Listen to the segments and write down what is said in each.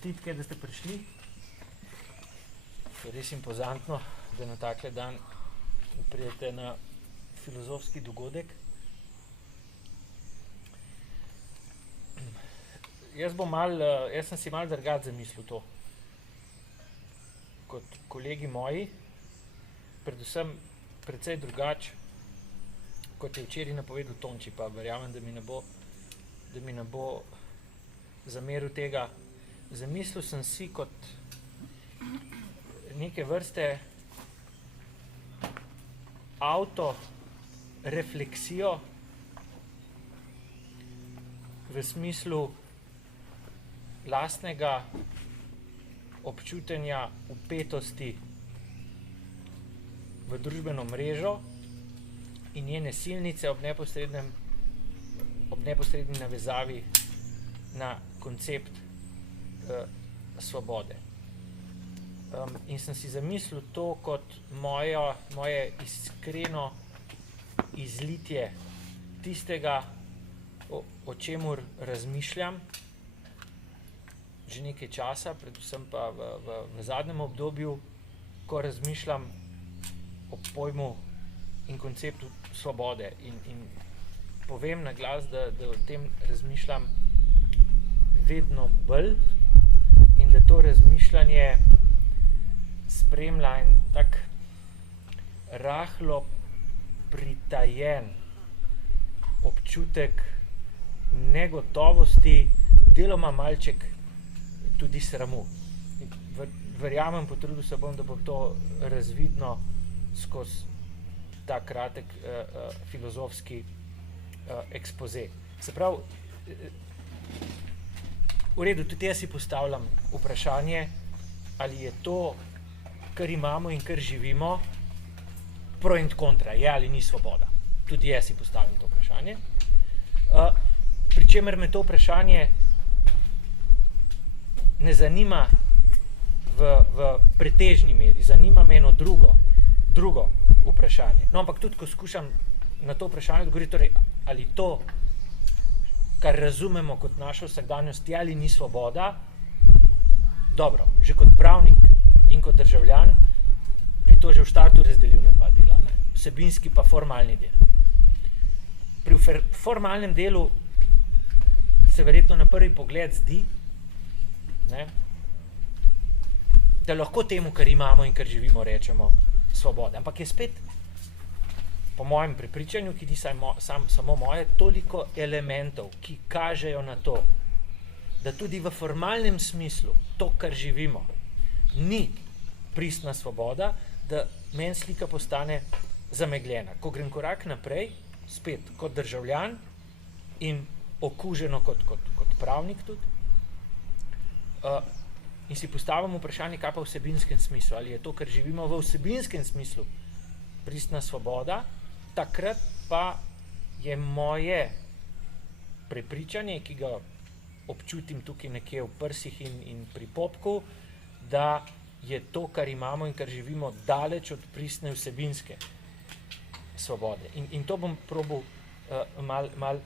čestitke, da ste prišli. Je res impozantno, da na takle dan pridete na filozofski dogodek. Jaz sem si malo drugače zamislil to. Kot kolegi moji, predvsem precej drugače, kot je včeraj napovedal Tonči, pa verjamem, da mi ne bo zameril tega. Zamislil sem si kot neke vrste autorefleksijo v smislu lastnega občutenja vpetosti v družbeno mrežo in njene silnice ob neposredni navezavi na koncept svobode. In sem si zamislil to kot moje iskreno izlitje tistega, o čemur razmišljam že nekaj časa, predvsem pa v zadnjem obdobju, ko razmišljam o pojmu in konceptu svobode. In povem na glas, da o tem razmišljam vedno bolj in da to razmišljanje spremlja en tak rahlo pritajen občutek negotovosti, deloma malček tudi sramu. Verjamem, potrudil se bom, da bo to razvidno skozi ta kratek filozofski ekspoze. Se pravi, v redu, tudi jaz si postavljam vprašanje, ali je to, kar imamo in kar živimo, pro in kontra, je ali ni svoboda. Tudi jaz si postavljam to vprašanje. Pri čemer me to vprašanje ne zanima v pretežni meri, zanima me eno drugo vprašanje. No, ampak tudi, ko skušam na to vprašanje odgovoriti, torej, ali to, kar razumemo kot našo vsakdanjost, je ali ni svoboda, dobro, že kot pravnik in kot državljan bi to že v štartu razdelil na dva dela, ne? Vsebinski pa formalni del. Pri formalnem delu se verjetno na prvi pogled zdi, ne, da lahko temu, kar imamo in kar živimo, rečemo svoboda. Ampak je spet, po mojem prepričanju, ki ni samo moje, toliko elementov, ki kažejo na to, da tudi v formalnem smislu to, kar živimo, ni pristna svoboda, da meni slika postane zamegljena. Ko grem korak naprej, spet kot državljan in okuženo kot pravnik tudi, in si postavim vprašanje, kaj pa v vsebinskem smislu, ali je to, kar živimo v vsebinskem smislu, pristna svoboda, takrat pa je moje prepričanje, ki ga občutim tukaj nekje v prsih in pri popku, da je to, kar imamo in kar živimo, daleč od pristne vsebinske svobode. In to bom probal mal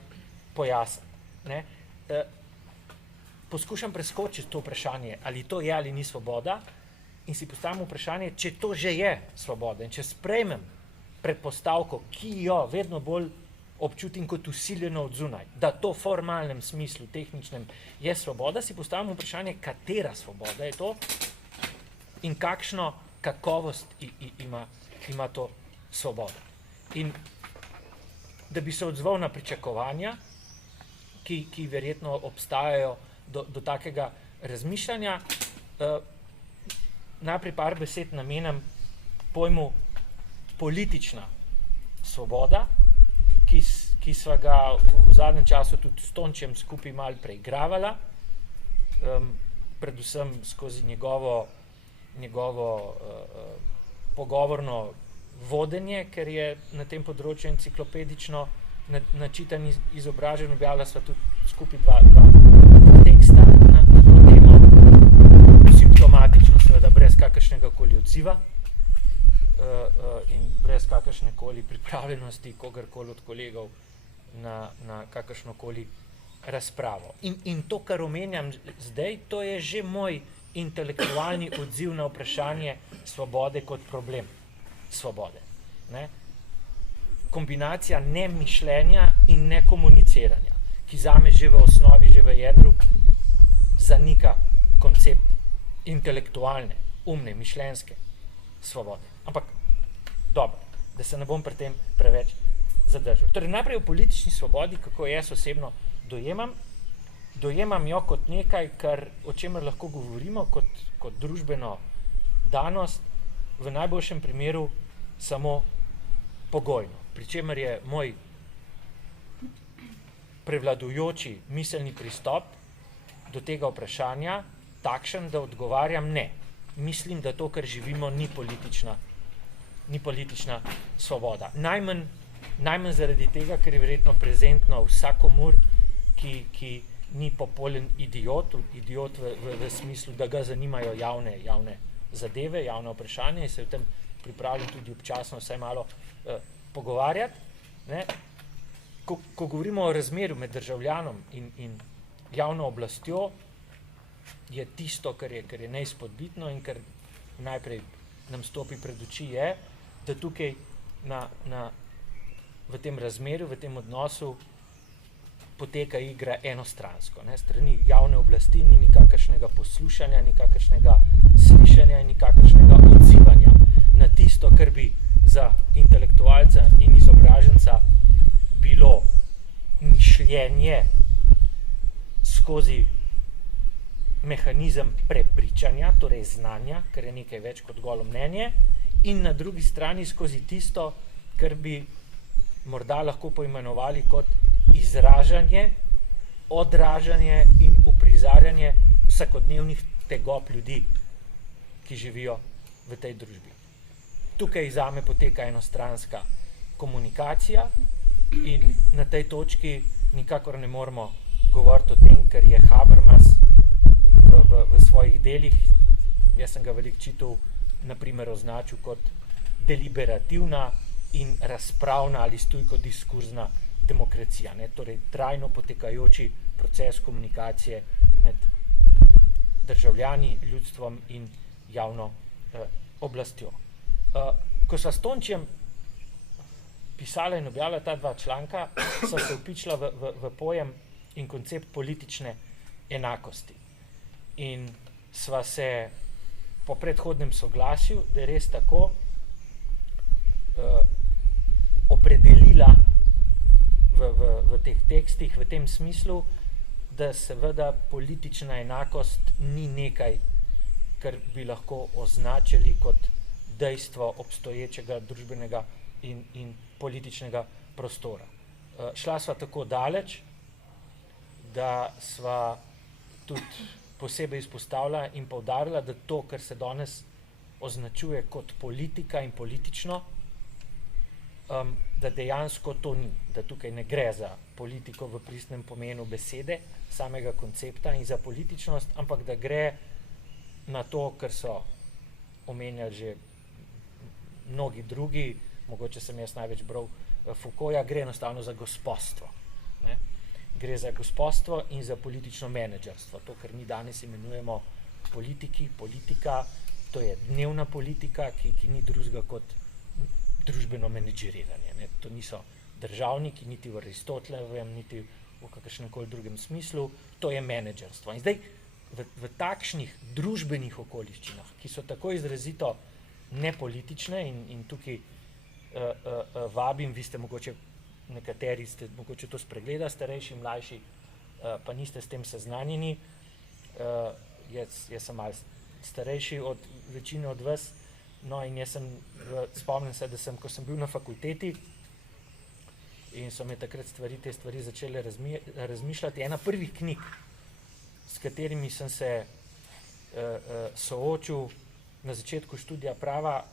pojasniti. Ne? Poskušam preskočiti to vprašanje, ali to je ali ni svoboda, in si postavim vprašanje, če to že je svoboda in če sprejmem predpostavko, ki jo vedno bolj občutim kot vsiljeno od zunaj, da to v formalnem smislu, tehničnem, je svoboda, si postavim vprašanje, katera svoboda je to in kakšno kakovost ima to svoboda. In da bi se odzval na pričakovanja, ki verjetno obstajajo do takega razmišljanja, najprej par besed namenam pojmu politična svoboda, ki sva ga v zadnjem času tudi s Tončem skupaj malo preigravala, predvsem skozi njegovo pogovorno vodenje, ker je na tem področju enciklopedično načitan, izobražen, objavila sva tudi skupaj dva teksta na to temo, simptomatično seveda, brez kakršnega koli odziva in brez kakršne koli pripravljenosti kogarkoli od kolegov na kakršnokoli razpravo. In to, kar omenjam zdaj, to je že moj intelektualni odziv na vprašanje svobode kot problem svobode. Ne? Kombinacija nemišljenja in nekomuniciranja, ki zame že v osnovi, že v jedru zanika koncept intelektualne, umne, mišljenjske svobode. Ampak dobro, da se ne bom pri tem preveč zadržal. Torej, najprej v politični svobodi, kako jaz osebno dojemam jo kot nekaj, o čemer lahko govorimo, kot družbeno danost, v najboljšem primeru samo pogojno. Pričemer je moj prevladujoči miselni pristop do tega vprašanja takšen, da odgovarjam ne. Mislim, da to, kar živimo, ni politična svoboda. Najmanj zaradi tega, ker je verjetno prezentno vsakomur, ki ni popoln idiot v smislu, da ga zanimajo javne zadeve, javne vprašanje in se v tem pripravljam tudi občasno vsaj malo pogovarjati. Ne? Ko govorimo o razmerju med državljanom in javno oblastjo, je tisto, kar je neizpodbitno in kar najprej nam stopi pred oči, je, da tukaj v tem razmerju, v tem odnosu poteka igra enostransko. Ne? Strani javne oblasti ni nikakršnega poslušanja, nikakršnega slišanja in nikakršnega odzivanja na tisto, kar bi za intelektualca in izobraženca bilo mišljenje skozi mehanizem prepričanja, torej znanja, kar je nekaj več kot golo mnenje, in na drugi strani skozi tisto, kar bi morda lahko poimenovali kot izražanje, odražanje in uprizarjanje vsakodnevnih tegob ljudi, ki živijo v tej družbi. Tukaj zame poteka enostranska komunikacija in na tej točki nikakor ne moremo govoriti o tem, kar je Habermas v svojih delih, jaz sem ga veliko čital, naprimer označil kot deliberativna in razpravna ali stujko diskurzna demokracija, ne? Torej trajno potekajoči proces komunikacije med državljani, ljudstvom in javno oblastjo. Ko sva s Tončijem pisala in objavila ta dva članka, sva se vpičila v pojem in koncept politične enakosti. In sva se po predhodnem soglasju, da je res tako, opredelila v teh tekstih v tem smislu, da seveda politična enakost ni nekaj, kar bi lahko označili kot dejstvo obstoječega družbenega in političnega prostora. Šla sva tako daleč, da sva tudi posebej izpostavila in poudarila, da to, kar se danes označuje kot politika in politično, da dejansko to ni, da tukaj ne gre za politiko v pristnem pomenu besede, samega koncepta in za političnost, ampak da gre na to, kar so omenjali že mnogi drugi, mogoče sem jaz največ bral Foucaulta, gre enostavno za gospodstvo. Ne? Gre za gospodstvo in za politično menedžerstvo. To, kar mi danes imenujemo politika, to je dnevna politika, ki ni drugega kot družbeno menedžeriranje. Ne? To niso državniki, niti v Aristotelevem, niti v kakršnemkoli drugem smislu, to je menedžerstvo. In zdaj, v takšnih družbenih okoliščinah, ki so tako izrazito nepolitične in tukaj vabim, vi ste mogoče, nekateri ste mogoče to spregledali, starejši, mlajši, pa niste s tem seznanjeni. Jaz sem malo starejši od večine od vas, no in jaz sem, spomnim se, da sem, ko sem bil na fakulteti in so me takrat te stvari začele razmišljati, ena prvih knjig, s katerimi sem se soočil na začetku študija prava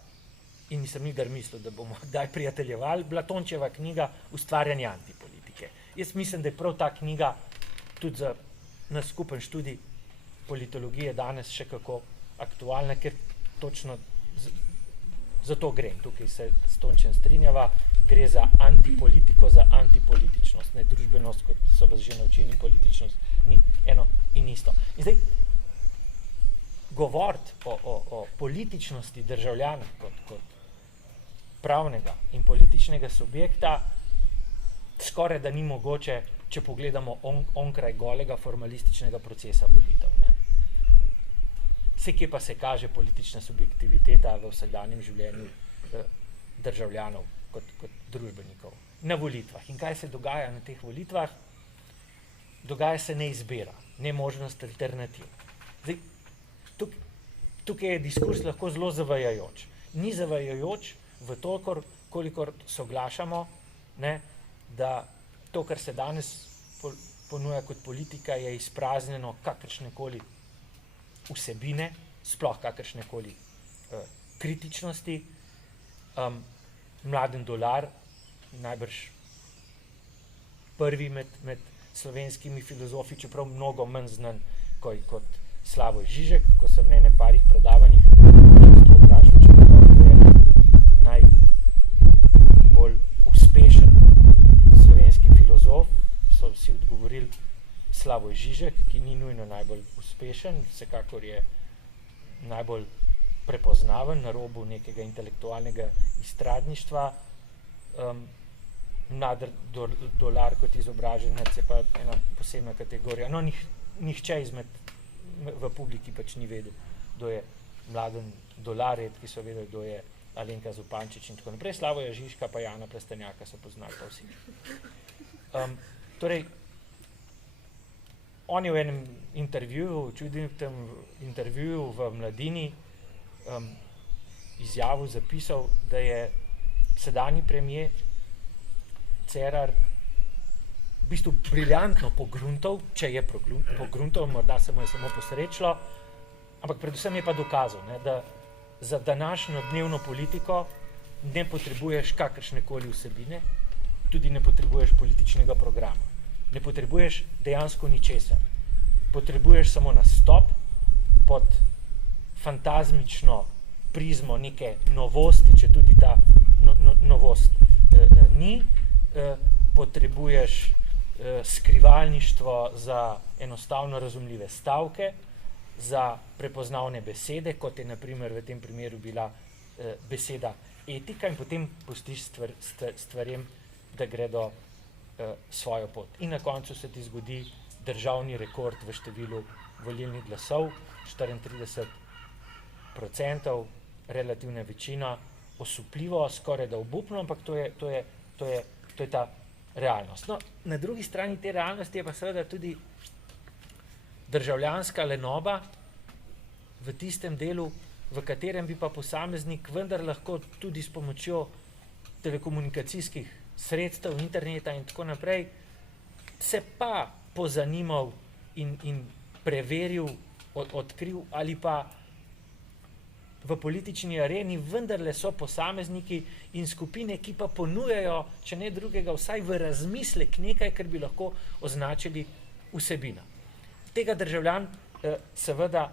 in nisem nikdar mislil, da bomo kdaj prijateljevali, bila Tončeva knjiga Ustvarjanje antipolitike. Jaz mislim, da je prav ta knjiga tudi za nas skupen študij politologije danes še kako aktualna, ker točno za to gre. Tukaj se s Tončem strinjava, gre za antipolitiko, za antipolitičnost. Ne, družbenost, kot so vas že naučili, in političnost ni eno in isto. In zdaj, govoriti o političnosti državljana kot pravnega in političnega subjekta skoraj da ni mogoče, če pogledamo onkraj golega formalističnega procesa volitev. Vse kje pa se kaže politična subjektiviteta v vsakdanjem življenju državljanov kot družbenikov na volitvah. In kaj se dogaja na teh volitvah? Dogaja se neizbira, nemožnost alternativ. Zdaj, tukaj je diskurs lahko zelo zavajajoč. Ni zavajajoč v toliko, kolikor soglašamo, ne, da to, kar se danes ponuja kot politika, je izpraznjeno kakršnekoli vsebine, sploh kakršnekoli kritičnosti. Mladen Dolar, najbrž prvi med slovenskimi filozofi, čeprav mnogo manj znan kot Slavoj Žižek, ko sem na parih predavanjih vprašal, če je najbolj uspešen slovenski filozof, so vsi odgovorili Slavoj Žižek, ki ni nujno najbolj uspešen, vsekakor je najbolj prepoznaven na robu nekega intelektualnega izstradništva. Mlad Dolar kot izobraženec je pa ena posebna kategorija. No, nihče v publiki pač ni vedel, kdo je Mladen Dolar, redki so vedeli, kdo je Alenka Zupančič in tako naprej. Slavoja Žižka pa Jana Plestenjaka so poznali pa vsi. Torej, on je v enem intervjuju, čuditem intervjuju v Mladini, izjavu zapisal, da je sedanji premier Cerar v bistvu briljantno pogruntal, če je pogruntal, morda se mu je samo posrečilo, ampak predvsem je pa dokazal, ne, da za današnjo dnevno politiko ne potrebuješ kakršnekoli vsebine, tudi ne potrebuješ političnega programa. Ne potrebuješ dejansko ničesar. Potrebuješ samo nastop pod fantazmično prizmo neke novosti, če tudi ta novost ni. Potrebuješ skrivalništvo za enostavno razumljive stavke, za prepoznavne besede, kot je na primer v tem primeru bila beseda etika, in potem pustiš stvarem, da gredo svojo pot. In na koncu se ti zgodi državni rekord v številu volilnih glasov, 34%, relativna večina, osupljivo, skoraj da obupno, ampak to je ta realnost. No, na drugi strani te realnosti je pa seveda tudi državljanska lenoba v tistem delu, v katerem bi pa posameznik vendar lahko tudi s pomočjo telekomunikacijskih sredstev, interneta in tako naprej se pa pozanimal in preveril, odkril, ali pa v politični areni vendarle so posamezniki in skupine, ki pa ponujajo, če ne drugega, vsaj v razmislek nekaj, kar bi lahko označili vsebina. Tega državljan seveda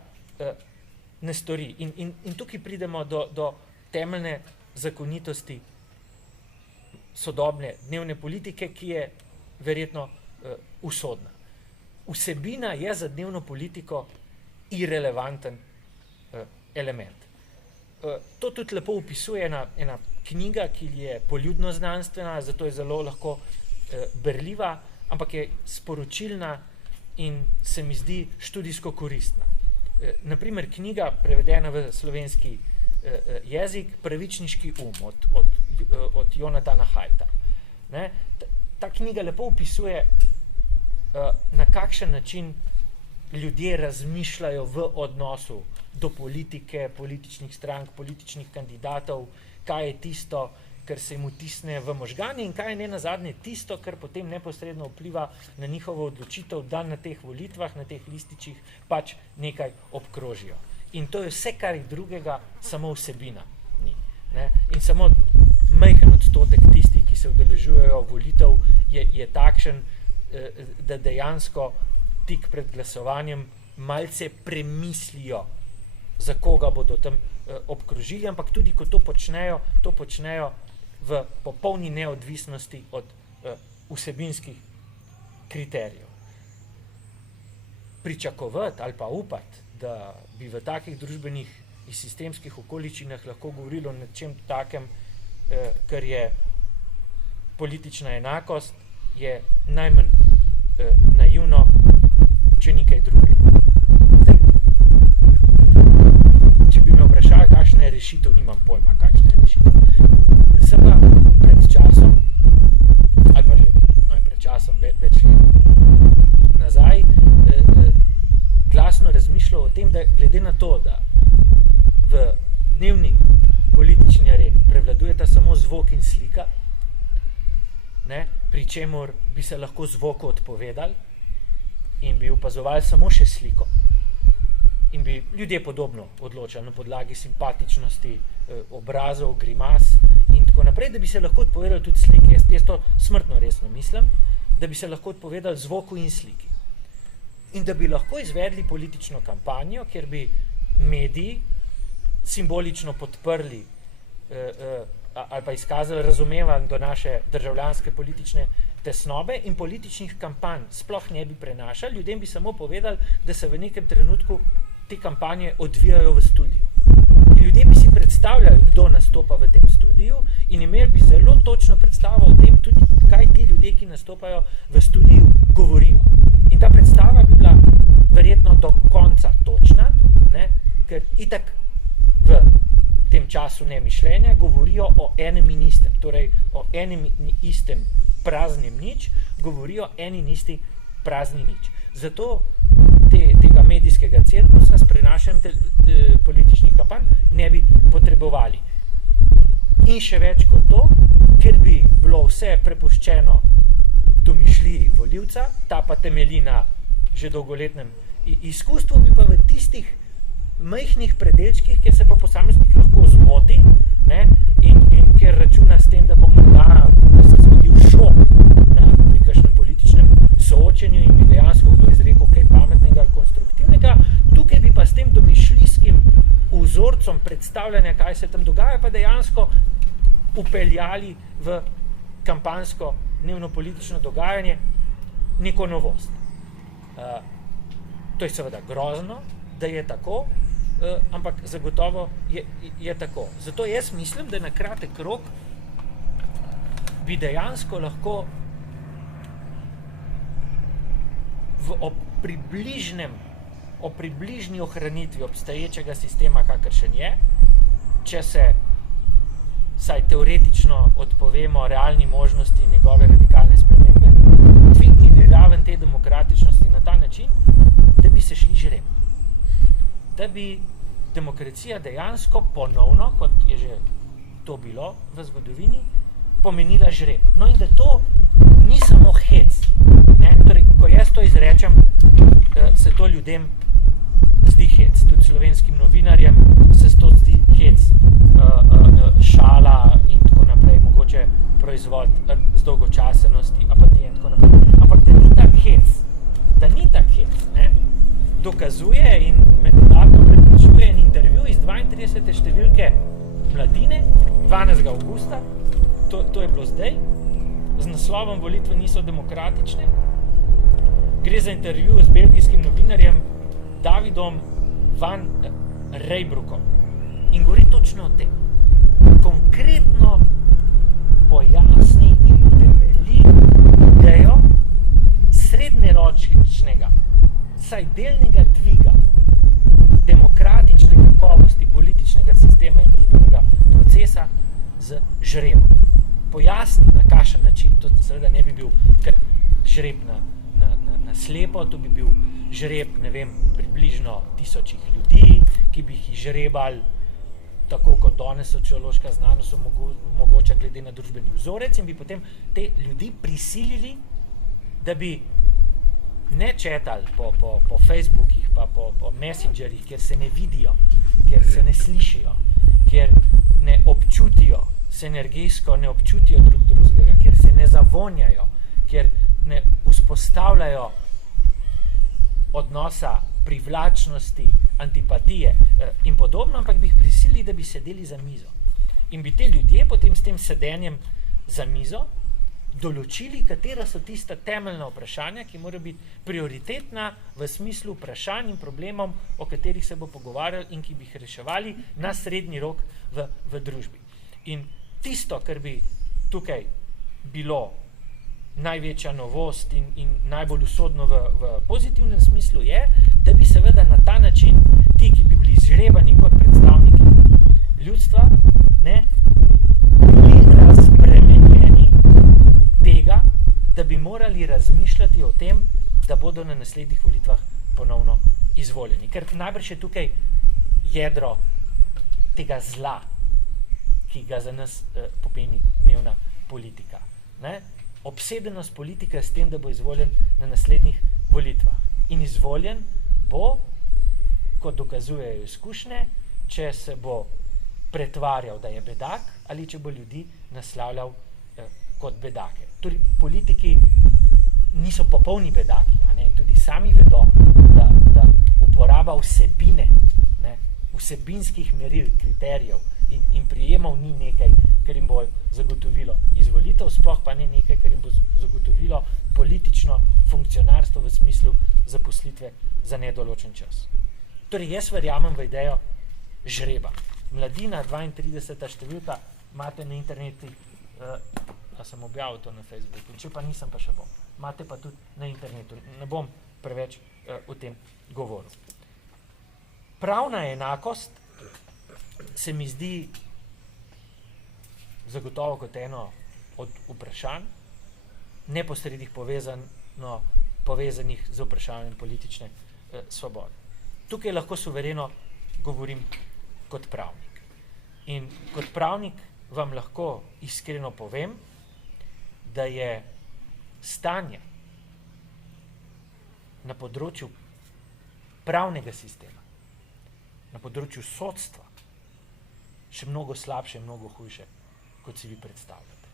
ne stori. In tukaj pridemo do temeljne zakonitosti sodobne dnevne politike, ki je verjetno usodna. Vsebina je za dnevno politiko irelevanten element. To tudi lepo opisuje ena knjiga, ki je poljudno znanstvena, zato je zelo lahko berljiva, ampak je sporočilna in se mi zdi študijsko koristna. Naprimer, knjiga, prevedena v slovenski jezik, Pravičniški od Jonathana Haidta. Ta knjiga lepo opisuje, na kakšen način ljudje razmišljajo v odnosu do politike, političnih strank, političnih kandidatov, kaj je tisto, kar se jim vtisne v možgane in kaj je nenazadnje tisto, kar potem neposredno vpliva na njihovo odločitev, da na teh volitvah, na teh lističih pač nekaj obkrožijo. In to je vse, kar je drugega, samo vsebina ni. In samo majhen odstotek tistih, ki se udeležujejo volitev, je takšen, da dejansko tik pred glasovanjem malce premislijo, za koga bodo tam obkrožili, ampak tudi, ko to počnejo v popolni neodvisnosti od vsebinskih kriterijev. Pričakovati ali pa upati, da bi v takih družbenih in sistemskih okoliščinah lahko govorilo o nečem takem, kar je politična enakost, je najmanj naivno, če nekaj drugega. Če bi me vprašali, kakšna je rešitev, nimam pojma, kakšna je rešitev. Sem pa pred časom, ali pa že pred časom, več let nazaj, glasno razmišljal o tem, da glede na to, da v dnevni politični areni prevladujeta samo zvok in slika, pri čemur bi se lahko zvoku odpovedali in bi opazovali samo še sliko in bi ljudje podobno odločali na podlagi simpatičnosti, obrazov, grimas in tako naprej, da bi se lahko odpovedali tudi sliki. Jaz to smrtno resno mislim, da bi se lahko odpovedali zvoku in sliki. In da bi lahko izvedli politično kampanjo, kjer bi mediji simbolično podprli ali pa izkazali razumevanje do naše državljanske politične tesnobe in političnih kampanj sploh ne bi prenašali, ljudem bi samo povedali, da se v nekem trenutku te kampanje odvijajo v studiu. In ljudje bi si predstavljali, kdo nastopa v tem studiu in imeli bi zelo točno predstavo o tem tudi, kaj ti ljudje, ki nastopajo v studiu, govorijo. In ta predstava bi bila verjetno do konca točna, ker itak v tem času nemišljenja govorijo o enem in istem, torej o enem in istem praznem nič, govorijo en in isti prazni nič. Zato tega medijskega cirkusa s prenašanjem političnih kampanj ne bi potrebovali. In še več kot to, ker bi bilo vse prepuščeno domišljiji volivca, ta pa temelji na že dolgoletnem izkustvu, bi pa v tistih majhnih predelčkih, kjer se pa posameznik lahko zmoti, in kjer računa s tem, da pa morda se zgodil šok pri kakšnem političnem soočenju in bi dejansko kdo izrekel kaj pametnega ali konstruktivnega, tukaj bi pa s tem domišljijskim vzorcom predstavljanja, kaj se tam dogaja, pa dejansko upeljali v kampanjsko dnevno politično dogajanje neko novost. To je seveda grozno, da je tako, ampak zagotovo je tako. Zato jaz mislim, da na kratek rok bi dejansko lahko o približni ohranitvi obstoječega sistema, kakršen je, če se saj teoretično odpovemo realni možnosti njegove radikalne spremembe, dvignili raven te demokratičnosti na ta način, da bi se šli žreb. Da bi demokracija dejansko ponovno, kot je že to bilo v zgodovini, pomenila žreb. No in da to ni samo hec. Torej, ko jaz to izrečem, se to ljudem zdi hec. Tudi slovenskim novinarjem se to zdi hec. Šala in tako naprej, mogoče proizvod zdolgočasenosti, apatije in tako naprej. Ampak da ni tak hec, dokazuje in me dodatno prepričuje en intervju iz 32. številke Mladine, 12. avgusta, to je bilo zdaj, z naslovom Volitve niso demokratične. Gre za intervju z belgijskim novinarjem Davidom van Reybroukom in govori točno o tem. Konkretno pojasni in utemelji idejo srednjeročnega, saj delnega dviga demokratične kakovosti političnega sistema in družbenega procesa z žrebom. Pojasni na kakšen način. To seveda ne bi bil kar žreb na slepo, to bi bil žreb, približno 1000 ljudi, ki bi jih žrebali tako kot danes sociološka znanost omogoča glede na družbeni vzorec in bi potem te ljudi prisilili, da bi ne četali po Facebookih, pa po Messengerjih, kjer se ne vidijo, kjer se ne slišijo, kjer ne občutijo, sinergijsko ne občutijo drug drugega, kjer se ne zavonjajo, kjer ne vzpostavljajo odnosa privlačnosti, antipatije in podobno, ampak bi jih prisilili, da bi sedeli za mizo. In bi te ljudje potem s tem sedenjem za mizo določili, katera so tista temeljna vprašanja, ki morajo biti prioritetna v smislu vprašanj in problemom, o katerih se bo pogovarjali in ki bi jih reševali na srednji rok v družbi. In tisto, kar bi tukaj bilo največja novost in najbolj usodno v pozitivnem smislu je, da bi seveda na ta način ti, ki bi bili izžrebani kot predstavniki ljudstva, bili razbremenjeni tega, da bi morali razmišljati o tem, da bodo na naslednjih volitvah ponovno izvoljeni. Ker najbrž je tukaj jedro tega zla, ki ga za nas pomeni dnevna politika. Obsedenost politike s tem, da bo izvoljen na naslednjih volitvah. In izvoljen bo, kot dokazujejo izkušnje, če se bo pretvarjal, da je bedak, ali če bo ljudi naslavljal kot bedake. Torej, politiki niso popolni bedaki, in tudi sami vedo, da uporaba vsebine, vsebinskih meril, kriterijev in prijemov ni nekaj, kar jim bo zagotovilo izvolitev, sploh pa ne nekaj, kar jim bo zagotovilo politično funkcionarstvo v smislu zaposlitve za nedoločen čas. Torej, jaz verjamem v idejo žreba. Mladina, 32. številka, imate na internetu, a sem objavil to na Facebooku, če pa nisem, pa še bom. Imate pa tudi na internetu, ne bom preveč o tem govoril. Pravna enakost se mi zdi zagotovo kot eno od vprašanj, neposrednih povezanih z vprašanjem politične svobode. Tukaj lahko suvereno govorim kot pravnik. In kot pravnik vam lahko iskreno povem, da je stanje na področju pravnega sistema, na področju sodstva, še mnogo slabše, mnogo hujše, kot si vi predstavljate.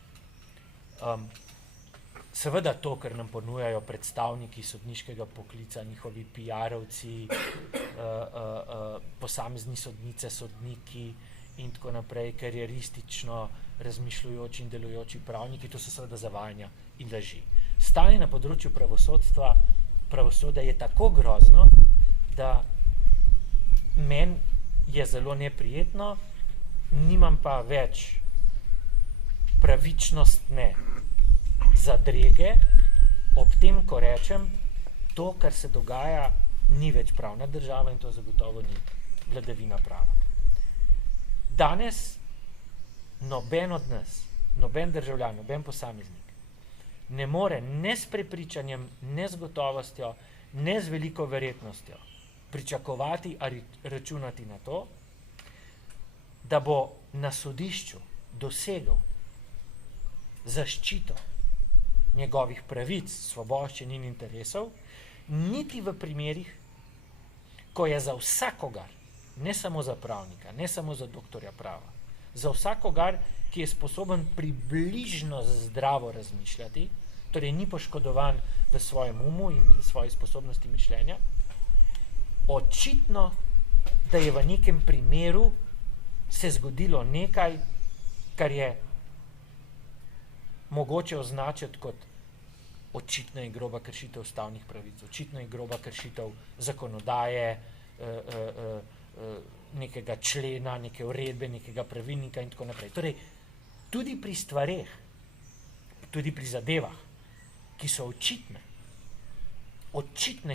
Seveda to, kar nam ponujajo predstavniki sodniškega poklica, njihovi PR-ovci, posamezni sodnice, sodniki in tako naprej, karieristično razmišljujoči in delujoči pravniki, to so seveda zavajanja in laži. Stanje na področju pravosodja je tako grozno, da meni je zelo neprijetno, nimam pa več pravičnostne zadrege ob tem, ko rečem, to, kar se dogaja, ni več pravna država in to zagotovo ni vladavina prava. Danes noben od nas, noben državljan, noben posameznik ne more ne s prepričanjem, ne z gotovostjo, ne z veliko verjetnostjo pričakovati ali računati na to, da bo na sodišču dosegel zaščito njegovih pravic, svoboščin in interesov, niti v primerih, ko je za vsakogar, ne samo za pravnika, ne samo za doktorja prava, za vsakogar, ki je sposoben približno zdravo razmišljati, torej ni poškodovan v svojem umu in v svoji sposobnosti mišljenja, očitno, da je v nekem primeru se zgodilo nekaj, kar je mogoče označiti kot očitna in groba kršitev ustavnih pravic, očitna in groba kršitev zakonodaje, nekega člena, neke uredbe, nekega pravilnika in tako naprej. Torej, tudi pri stvareh, tudi pri zadevah, ki so očitne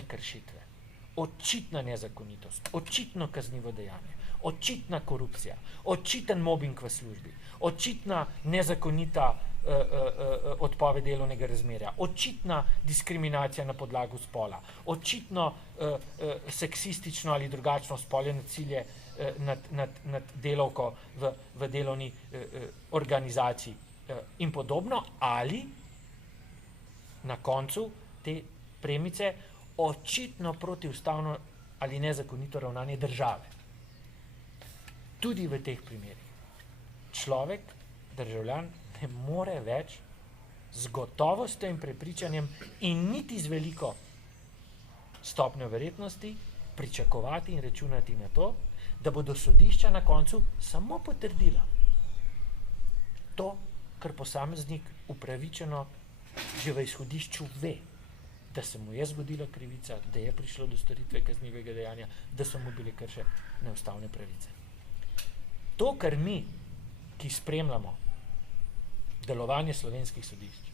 kršitve, očitna nezakonitost, očitno kaznivo dejanje, očitna korupcija, očiten mobbing v službi, očitna nezakonita odpoved delovnega razmerja, očitna diskriminacija na podlagu spola, očitno seksistično ali drugačno spolje nasilje nad delavko v delovni organizaciji in podobno, ali na koncu te premice očitno protiustavno ali nezakonito ravnanje države. Tudi v teh primerih človek, državljan, ne more več z gotovostjo in prepričanjem in niti z veliko stopnjo verjetnosti pričakovati in računati na to, da bodo sodišča na koncu samo potrdila to, ker posameznik upravičeno že v izhodišču ve, da se mu je zgodila krivica, da je prišlo do storitve kaznivega dejanja, da so mu bile kršene ustavne pravice. To, kar mi, ki spremljamo delovanje slovenskih sodišč,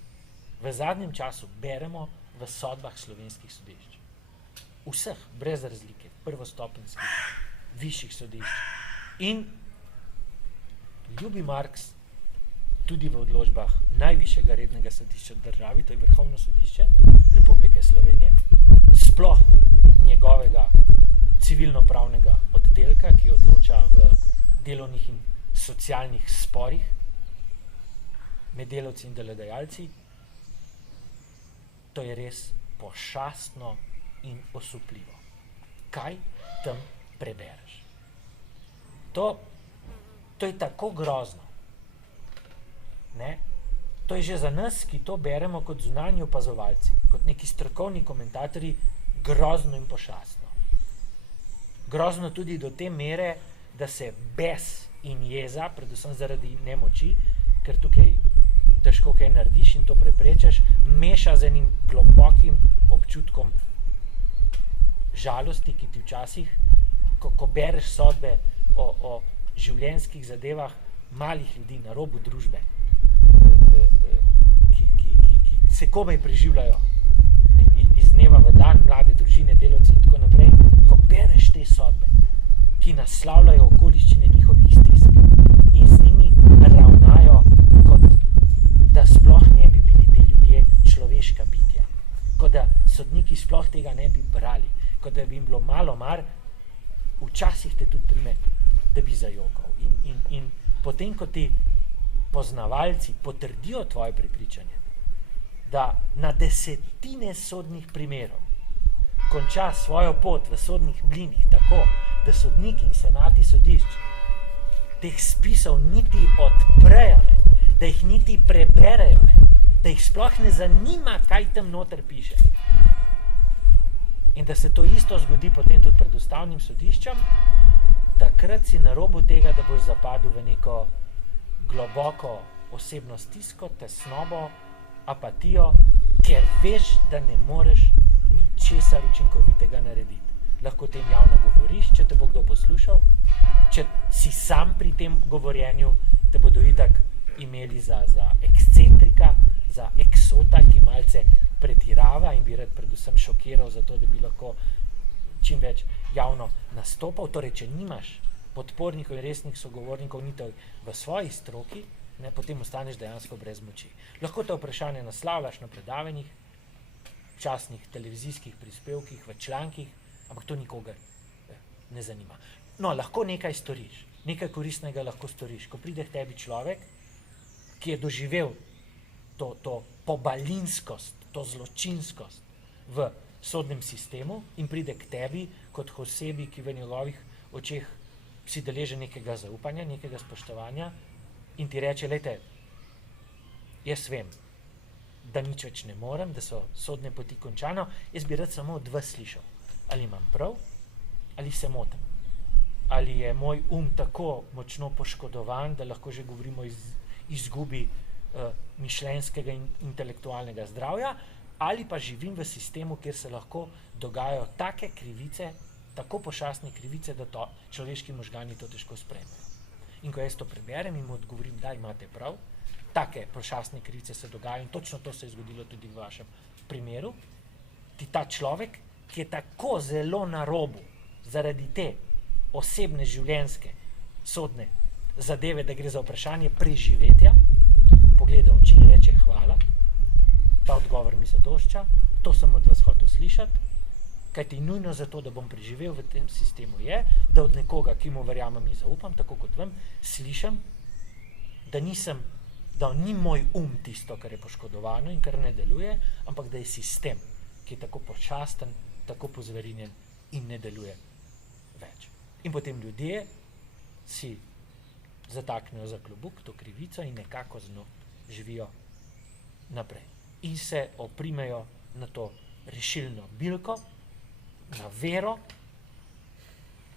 v zadnjem času beremo v sodbah slovenskih sodišč. Vseh, brez razlike, prvostopenjskih, višjih sodišč. In ljubi Marks tudi v odločbah najvišjega rednega sodišča v državi, to je Vrhovno sodišče Republike Slovenije, sploh njegovega civilno-pravnega oddelka, ki odloča v delovnih in socialnih sporih med delavci in delodajalci, to je res pošastno in osupljivo. Kaj tam prebereš? To je tako grozno. Ne? To je že za nas, ki to beremo kot zunanji opazovalci, kot neki strokovni komentatorji, grozno in pošastno. Grozno tudi do te mere, da se bes in jeza, predvsem zaradi nemoči, ker tukaj težko kaj narediš in to preprečaš, meša z enim globokim občutkom žalosti, ki ti včasih, ko bereš sodbe o življenjskih zadevah malih ljudi na robu družbe, ki se komaj preživljajo iz dneva v dan, mlade družine, delavci in tako naprej, ko bereš te sodbe, ki naslavljajo okoliščine njihovih stisk in z njimi ravnajo, kot da sploh ne bi bili ti ljudje človeška bitja, kot da sodniki sploh tega ne bi brali, kot da bi jim bilo malo mar, včasih te tudi prime, da bi zajokal. In potem, ko ti poznavalci potrdijo tvoje prepričanje, da na desetine sodnih primerov konča svojo pot v sodnih mlinih tako, da sodniki in senati sodišč teh spisov niti odprejo ne, da jih niti preberejo ne, da jih sploh ne zanima, kaj tam noter piše. In da se to isto zgodi potem tudi pred ustavnim sodiščem, takrat si na robu tega, da boš zapadel v neko globoko osebno stisko, tesnobo, apatijo, ker veš, da ne moreš ničesar učinkovitega narediti. Lahko tem javno govoriš, če te bo kdo poslušal, če si sam pri tem govorjenju, te bodo itak imeli za ekscentrika, za eksota, ki malce pretirava in bi rad predvsem šokiral za to, da bi lahko čim več javno nastopal. Torej, če nimaš podpornikov in resnih sogovornikov niti v svoji stroki, ne, potem ostaneš dejansko brez moči. Lahko to vprašanje naslavljaš na predavanjih, časnih televizijskih prispevkih, v člankih, ampak to nikogar ne zanima. No, lahko nekaj storiš, nekaj koristnega lahko storiš. Ko pride k tebi človek, ki je doživel to pobalinskost, to zločinskost v sodnem sistemu in pride k tebi kot k osebi, ki v njegovih očeh si deležen nekega zaupanja, nekega spoštovanja in ti reče, lejte, jaz vem, da nič več ne morem, da so sodne poti končano, jaz bi rad samo od vas slišal, ali imam prav, ali se motim, ali je moj tako močno poškodovan, da lahko že govorimo o izgubi mišljenjskega in intelektualnega zdravja, ali pa živim v sistemu, kjer se lahko dogajajo take krivice, tako pošastne krivice, da to človeški možgani to težko sprejmejo. In ko jaz to preberem in mu odgovorim, da imate prav, take pošastne krivice se dogajajo in točno to se je zgodilo tudi v vašem primeru, ti ta človek, ki je tako zelo na robu zaradi te osebne življenjske sodne zadeve, da gre za vprašanje preživetja, pogleda v oči in reče hvala, ta odgovor mi zadošča, to sem od vas hotel slišati, kajti nujno za to, da bom preživel v tem sistemu je, da od nekoga, ki mu verjamem in zaupam, tako kot vam, slišam, da ni moj tisto, kar je poškodovano in kar ne deluje, ampak da je sistem, ki je tako počasten, tako pozverinjen in ne deluje več. In potem ljudje si zataknejo za klobuk to krivico in nekako z njo živijo naprej. In se oprimejo na to rešilno bilko, na vero,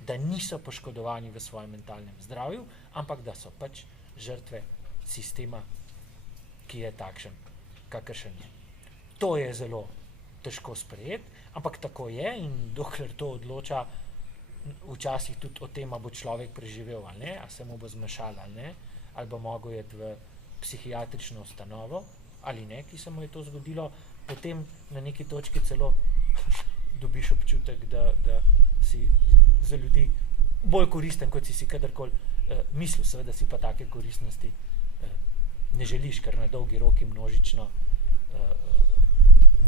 da niso poškodovani v svojem mentalnem zdravju, ampak da so pač žrtve sistema, ki je takšen, kakršen je. To je zelo težko sprejeti, ampak tako je in dokler to odloča, včasih tudi o tem, bo človek preživel ali ne, a se mu bo zmešal ali ne, ali bo mogel iti v psihiatrično ustanovo ali ne, ki se mu je to zgodilo, potem na neki točki celo dobiš občutek, da si za ljudi bolj koristen, kot si kadarkoli mislil, seveda si pa take koristnosti ne želiš, ker na dolgi rok in množično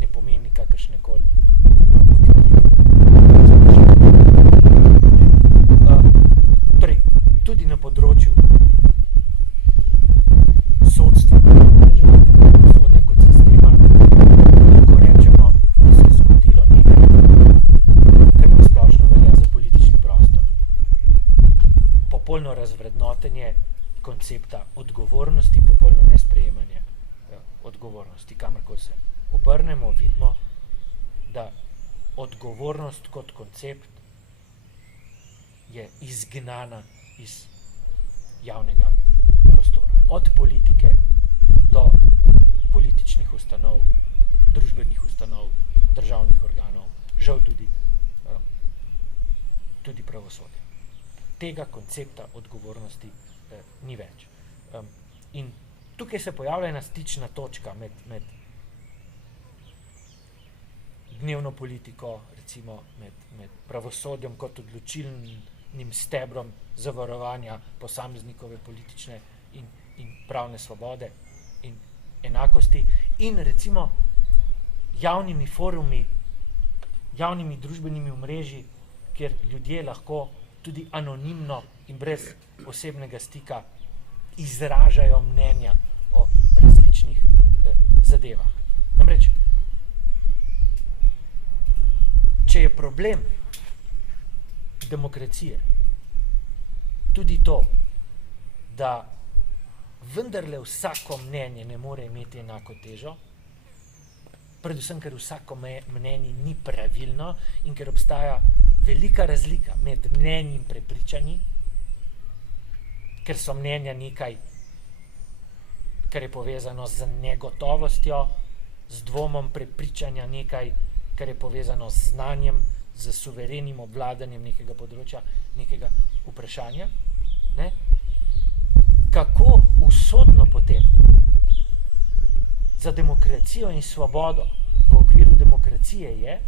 ne pomeni kakršnekoli otepljive. Torej, tudi na področju sodstva države, sodja kot sistema, lahko rečemo, da se je zgodilo nekaj, kar nasplošno velja za politični prostor. Popolno razvrednotenje koncepta odgovornosti, popolno nesprejemanje odgovornosti. Kamorkoli se obrnemo, vidimo, da odgovornost kot koncept je izgnana iz javnega prostora. Od politike do političnih ustanov, družbenih ustanov, državnih organov, žal tudi pravosodja. Tega koncepta odgovornosti ni več. In tukaj se pojavlja ena stična točka med dnevno politiko, recimo med pravosodjem kot odločilnim stebrom zavarovanja posameznikove politične in pravne svobode in enakosti in recimo javnimi forumi, javnimi družbenimi omrežji, kjer ljudje lahko tudi anonimno in brez osebnega stika izražajo mnenja o različnih zadevah. Namreč, če je problem demokracije tudi to, da vendarle vsako mnenje ne more imeti enako težo, predvsem, ker vsako mnenje ni pravilno in ker obstaja velika razlika med mnenji in prepričanji, ker so mnenja nekaj, kar je povezano z negotovostjo, z dvomom, prepričanja nekaj, kar je povezano z znanjem, z suverenim obvladanjem nekega področja, nekega vprašanja. Ne? Kako usodno potem za demokracijo in svobodo v okviru demokracije je,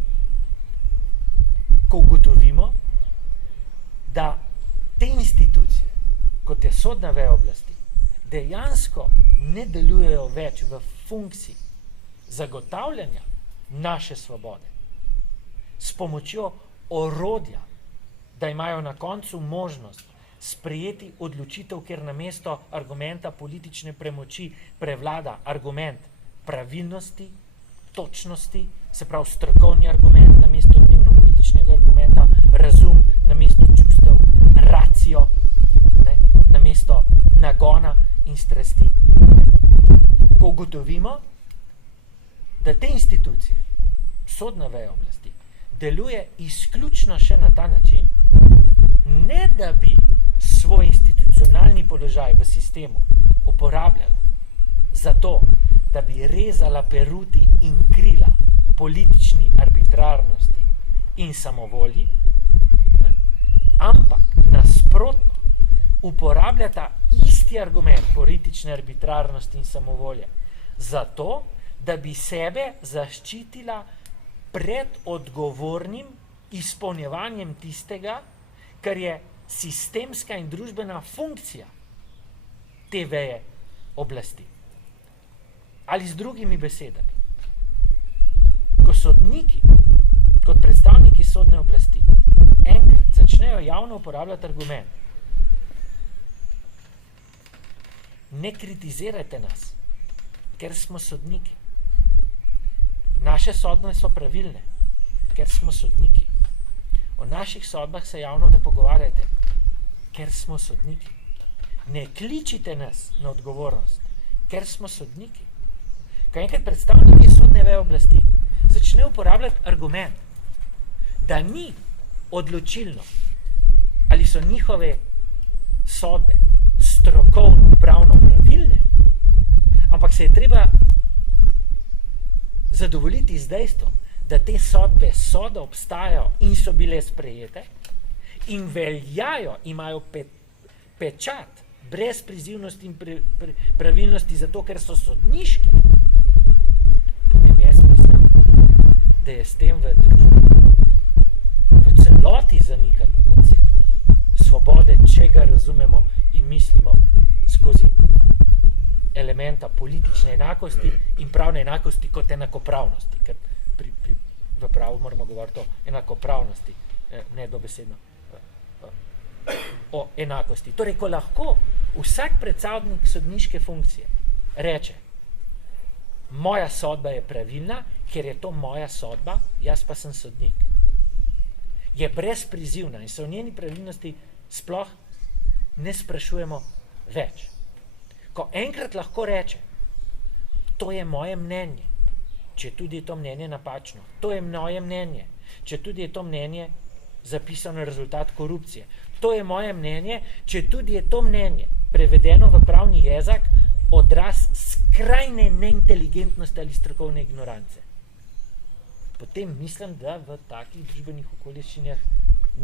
ko ugotovimo, da te institucije, kot je sodna veja oblasti, dejansko ne delujejo več v funkciji zagotavljanja naše svobode s pomočjo orodja, da imajo na koncu možnost sprejeti odločitev, ker namesto argumenta politične premoči prevlada argument pravilnosti, točnosti, se pravi strokovni argument namesto dnevno-političnega argumenta, razum namesto čustev, racijo, ne, namesto nagona in strasti. Ne. Ko ugotovimo, da te institucije, sodna veja oblasti, deluje izključno še na ta način, ne da bi svoj institucionalni položaj v sistemu uporabljala za to, da bi rezala peruti in krila politični arbitrarnosti in samovolji, ne, ampak nasprotno uporabljata isti argument politične arbitrarnosti in samovolje zato, da bi sebe zaščitila pred odgovornim izpolnjevanjem tistega, kar je sistemska in družbena funkcija te veje oblasti. Ali z drugimi besedami, ko sodniki, kot predstavniki sodne oblasti, enkrat začnejo javno uporabljati argument, ne kritizirajte nas, ker smo sodniki. Naše sodbe so pravilne, ker smo sodniki. O naših sodbah se javno ne pogovarjajte, ker smo sodniki. Ne kličite nas na odgovornost, ker smo sodniki. Ko enkrat predstavniki sodne veje oblasti začne uporabljati argument, da ni odločilno, ali so njihove sodbe strokovno, pravno pravilne, ampak se je treba zadovoljiti z dejstvom, da te sodbe obstajajo in so bile sprejete in veljajo, imajo pečat brez prizivnosti in pravilnosti, zato ker so sodniške, potem jaz mislim, da je s tem v družbi v celoti zanikan koncept svobode, če ga razumemo in mislimo skozi elementa politične enakosti in pravne enakosti kot enakopravnosti, ker v pravu moramo govoriti o enakopravnosti, ne dobesedno o enakosti. Torej, ko lahko vsak predstavnik sodniške funkcije reče, moja sodba je pravilna, ker je to moja sodba, jaz pa sem sodnik, je brezprizivna in se v njeni pravilnosti sploh ne sprašujemo več. Ko enkrat lahko reče, to je moje mnenje, če tudi je to mnenje napačno, to je moje mnenje, če tudi je to mnenje zapisano rezultat korupcije, to je moje mnenje, če tudi je to mnenje prevedeno v pravni jezik odraz skrajne neinteligentnosti ali strokovne ignorance. Potem mislim, da v takih družbenih okoliščinah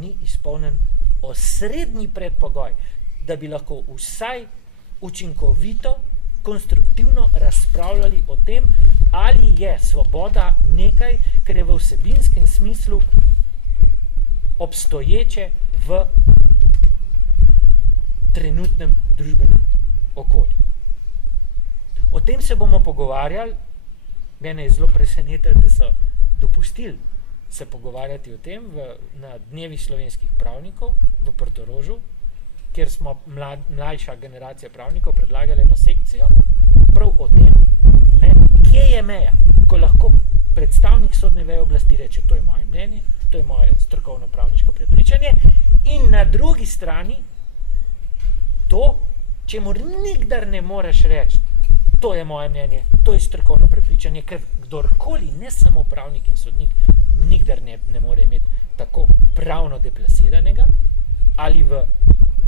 ni izpolnen osrednji predpogoj, da bi lahko vsaj učinkovito, konstruktivno razpravljali o tem, ali je svoboda nekaj, kar je v vsebinskem smislu obstoječe v trenutnem družbenem okolju. O tem se bomo pogovarjali. Mene je zelo presenetilo, da so dopustili se pogovarjati o tem na dnevi slovenskih pravnikov v Portorožu, kjer smo mlajša generacija pravnikov predlagali eno sekcijo prav o tem, kje je meja, ko lahko predstavnik sodne veje oblasti reče, to je moje mnenje, to je moje strokovno pravniško prepričanje, in na drugi strani to, čemur nikdar ne moreš reči, to je moje mnenje, to je strokovno prepričanje, ker kdorkoli, ne samo pravnik in sodnik, nikdar ne more imeti tako pravno deplasiranega ali v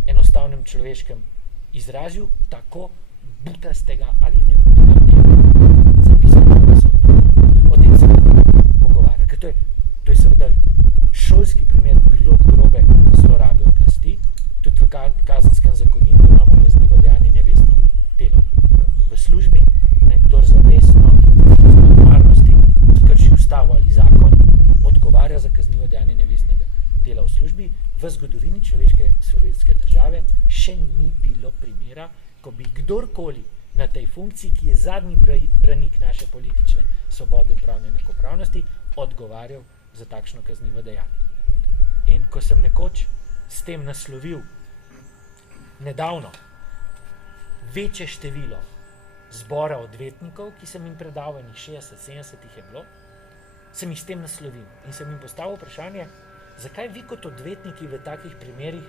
enostavnem človeškem izrazju tako butastega ali nebutega mnenja. Zapisano sodno. O tem se pogovarja. Ker to je seveda šolski primer grobe zlorabe oblasti. Tudi v kazenskem zakoniku imamo kaznivo dejanje nevestno delo v službi. Kdor zavestno iz malomarnosti krši ustavo ali zakon, odgovarja za kaznivo dejanje nevestnega dela v službi. V zgodovini človeške slovenske države še ni bilo primera, ko bi kdorkoli na tej funkciji, ki je zadnji branik naše politične svobode in pravne enakopravnosti, odgovarjal za takšno kaznivo dejanje. In ko sem nekoč s tem naslovil nedavno večje število zbora odvetnikov, ki sem jim predaval, 60-70 jih je bilo, sem jih s tem naslovil in sem jim postavil vprašanje, zakaj vi kot odvetniki v takih primerih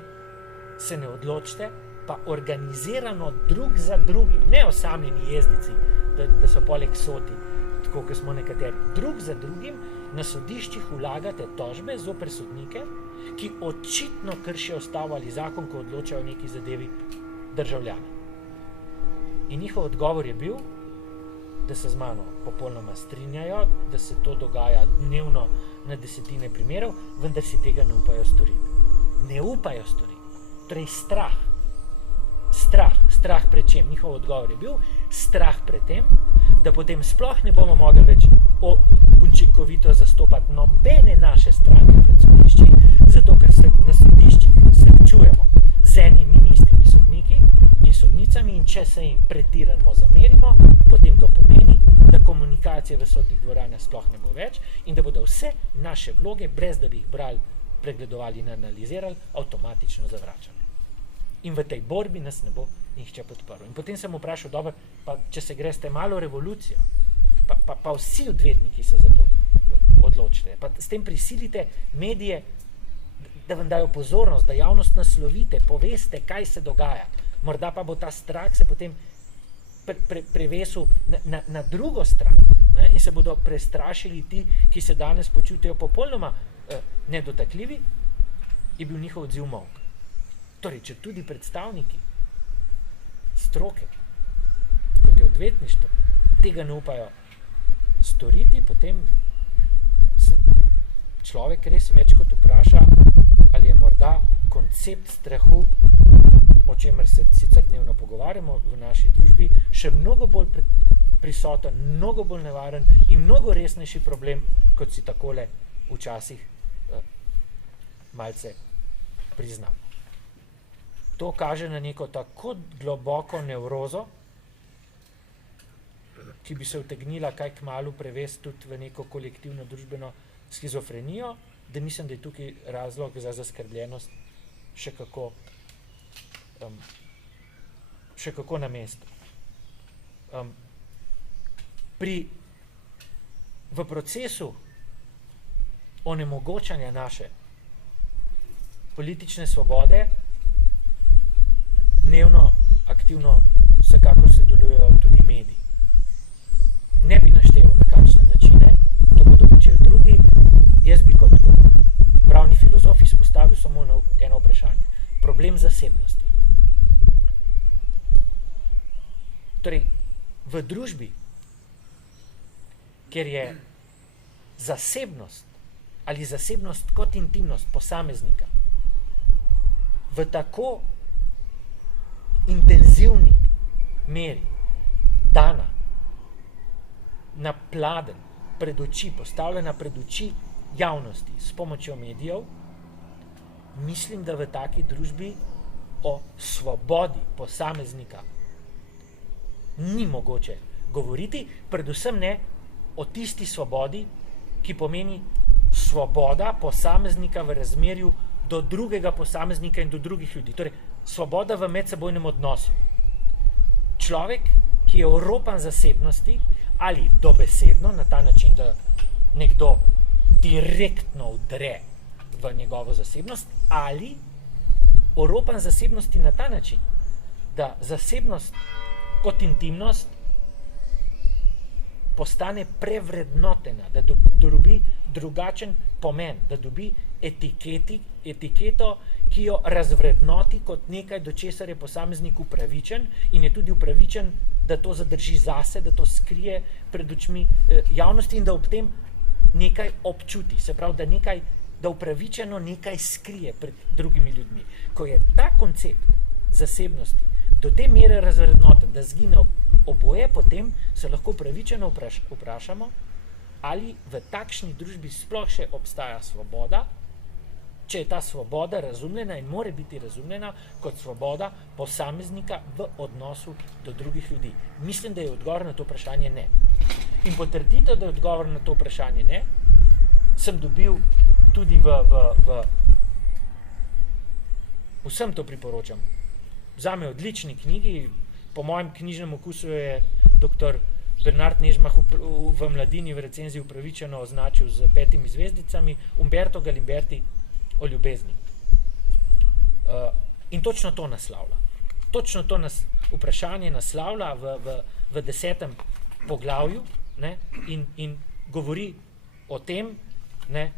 se ne odločite, pa organizirano drug za drugim, ne osamljeni jezdici, da so poleg soti, tako kot smo nekateri, drug za drugim na sodiščih vlagate tožbe zoper sodnike, ki očitno kršijo ustavo ali zakon, ko odločajo o neki zadevi državljana. In njihov odgovor je bil, da se z mano popolnoma strinjajo, da se to dogaja dnevno na desetine primerov, vendar si tega ne upajo storiti. Ne upajo storiti. Torej strah. Strah pred čem? Njihov odgovor je bil strah pred tem, da potem sploh ne bomo mogli več učinkovito zastopati nobene naše stranke pred sodišči, zato ker se na sodiščih srečujemo z enimi in istimi sodniki in sodnicami in če se jim pretirano zamerimo, potem to pomeni, da komunikacije v sodnih dvoranah sploh ne bo več in da bodo vse naše vloge, brez da bi jih brali, pregledovali in analizirali, avtomatično zavračali. In v tej borbi nas ne bo nihče podprl. In potem sem vprašal, dobro, pa če se greste malo revolucijo, pa vsi odvetniki se za to odločite, pa s tem prisilite medije, da vam dajo pozornost, da javnost naslovite, poveste, kaj se dogaja. Morda pa bo ta strah se potem prevesil na drugo stran, ne? In se bodo prestrašili ti, ki se danes počutijo popolnoma nedotakljivi, je bil njihov odziv molk. Torej, če tudi predstavniki stroke, kot kot je odvetništvo, tega ne upajo storiti, potem se človek res več kot vpraša, ali je morda koncept strahu, o čemer se sicer dnevno pogovarjamo v naši družbi, še mnogo bolj prisoten, mnogo bolj nevaren in mnogo resnejši problem, kot si takole včasih malce priznamo. To kaže na neko tako globoko nevrozo, ki bi se utegnila kaj kmalu prevesti tudi v neko kolektivno družbeno shizofrenijo, da mislim, da je tukaj razlog za zaskrbljenost še kako na mestu. V procesu onemogočanja naše politične svobode dnevno aktivno vsekakor sodelujejo tudi mediji. Ne bi našteval na kakšne načine, to bodo počeli drugi, jaz bi kot pravni filozof izpostavil samo eno vprašanje. Problem zasebnosti. Torej, v družbi, kjer je zasebnost ali zasebnost kot intimnost posameznika v tako intenzivni meri dana na pladen, pred oči, postavljena pred oči javnosti s pomočjo medijev, mislim, da v taki družbi o svobodi posameznika ni mogoče govoriti, predvsem ne o tisti svobodi, ki pomeni svoboda posameznika v razmerju do drugega posameznika in do drugih ljudi. Torej, svoboda v medsebojnem odnosu. Človek, ki je oropan zasebnosti, ali dobesedno, na ta način, da nekdo direktno vdre v njegovo zasebnost, ali oropan zasebnosti na ta način, da zasebnost kot intimnost postane prevrednotena, da dobi drugačen pomen, da dobi etiketo, ki jo razvrednoti kot nekaj, do česar je posameznik upravičen in je tudi upravičen, da to zadrži zase, da to skrije pred očmi javnosti in da ob tem nekaj občuti. Se pravi, da upravičeno nekaj skrije pred drugimi ljudmi. Ko je ta koncept zasebnosti do te mere razvrednoten, da zgine oboje, potem se lahko upravičeno vprašamo, ali v takšni družbi sploh še obstaja svoboda, če je ta svoboda razumljena in more biti razumljena kot svoboda posameznika v odnosu do drugih ljudi. Mislim, da je odgovor na to vprašanje ne. In potrditev, da je odgovor na to vprašanje ne, sem dobil tudi vsem to priporočam. Zame odlični knjigi, po mojem knjižnem okusu je dr. Bernard Nežmah v Mladini v recenziji upravičeno označil z 5 zvezdicami Umberto Galimberti o ljubezni. In točno to naslavlja. Točno to vprašanje naslavlja v 10. poglavju, ne, in govori o tem, ne,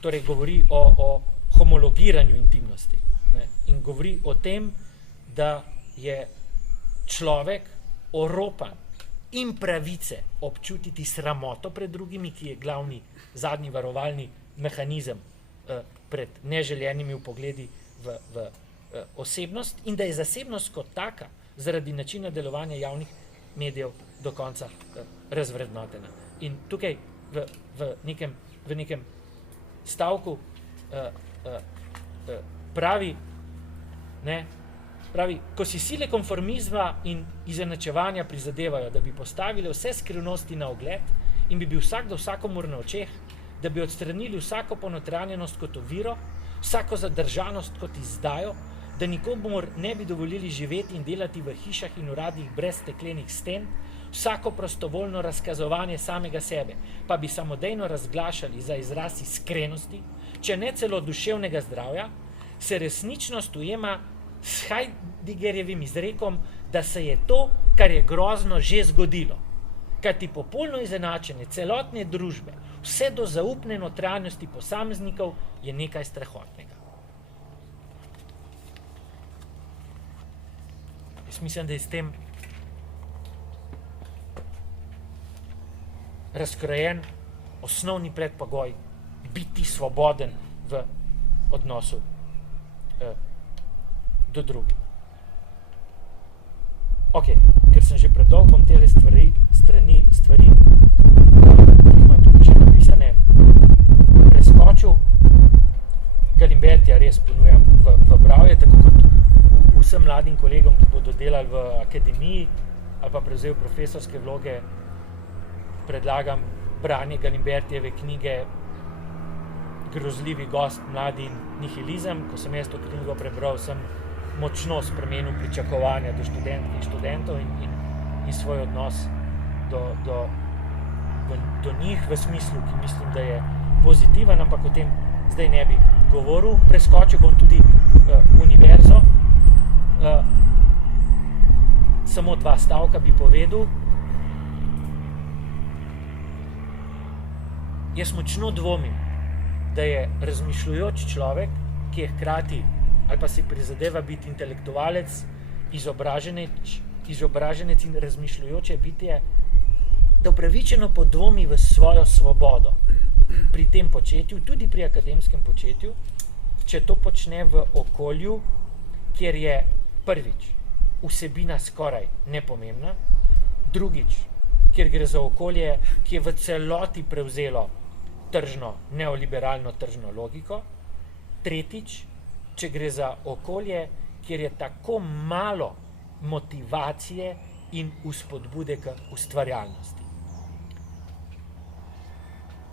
torej govori o homologiranju intimnosti, ne, in govori o tem, da je človek oropan in pravice občutiti sramoto pred drugimi, ki je glavni, zadnji varovalni mehanizem pred neželjenimi vpogledi v osebnost in da je zasebnost kot taka zaradi načina delovanja javnih medijev do konca razvrednotena. In tukaj v nekem stavku pravi, ko si sile konformizma in izenačevanja prizadevajo, da bi postavili vse skrivnosti na ogled in bi bil vsakdo vsakomur na očeh, da bi odstranili vsako ponotranjenost kot oviro, vsako zadržanost kot izdajo, da nikomur ne bi dovolili živeti in delati v hišah in uradih brez steklenih sten, vsako prostovoljno razkazovanje samega sebe, pa bi samodejno razglašali za izraz iskrenosti, če ne celo duševnega zdravja, se resničnost ujema s Heideggerjevim izrekom, da se je to, kar je grozno, že zgodilo. Kajti popolno izenačenje celotne družbe, vse do zaupne notranjosti posameznikov, je nekaj strahotnega. Jaz mislim, da je s tem razkrojen osnovni predpogoj biti svoboden v odnosu do drugih. Ok, ker sem že predolg, bom tele stvari, ki imam tukaj še napisane, preskočil. Galimbertija res ponujam v bravje, tako kot vsem mladim kolegom, ki bodo delali v akademiji ali pa prevzel profesorske vloge, predlagam branje Galimbertijeve knjige Grozljivi gost, mladi nihilizem. Ko sem jaz to knjigo prebral, sem močno spremenil pričakovanja do študentk in študentov in svoj odnos do njih v smislu, ki mislim, da je pozitiven, ampak o tem zdaj ne bi govoril. Preskočil bom tudi univerzo. Samo 2 stavka bi povedal. Jaz močno dvomim, da je razmišljujoč človek, ki je hkrati ali pa si prizadeva biti intelektualec, izobraženec in razmišljujoče bitje, da upravičeno podvomi v svojo svobodo pri tem početju, tudi pri akademskem početju, če to počne v okolju, kjer je prvič vsebina skoraj nepomembna, drugič, kjer gre za okolje, ki je v celoti prevzelo neoliberalno tržno logiko, tretjič, če gre za okolje, kjer je tako malo motivacije in vzpodbude k ustvarjalnosti.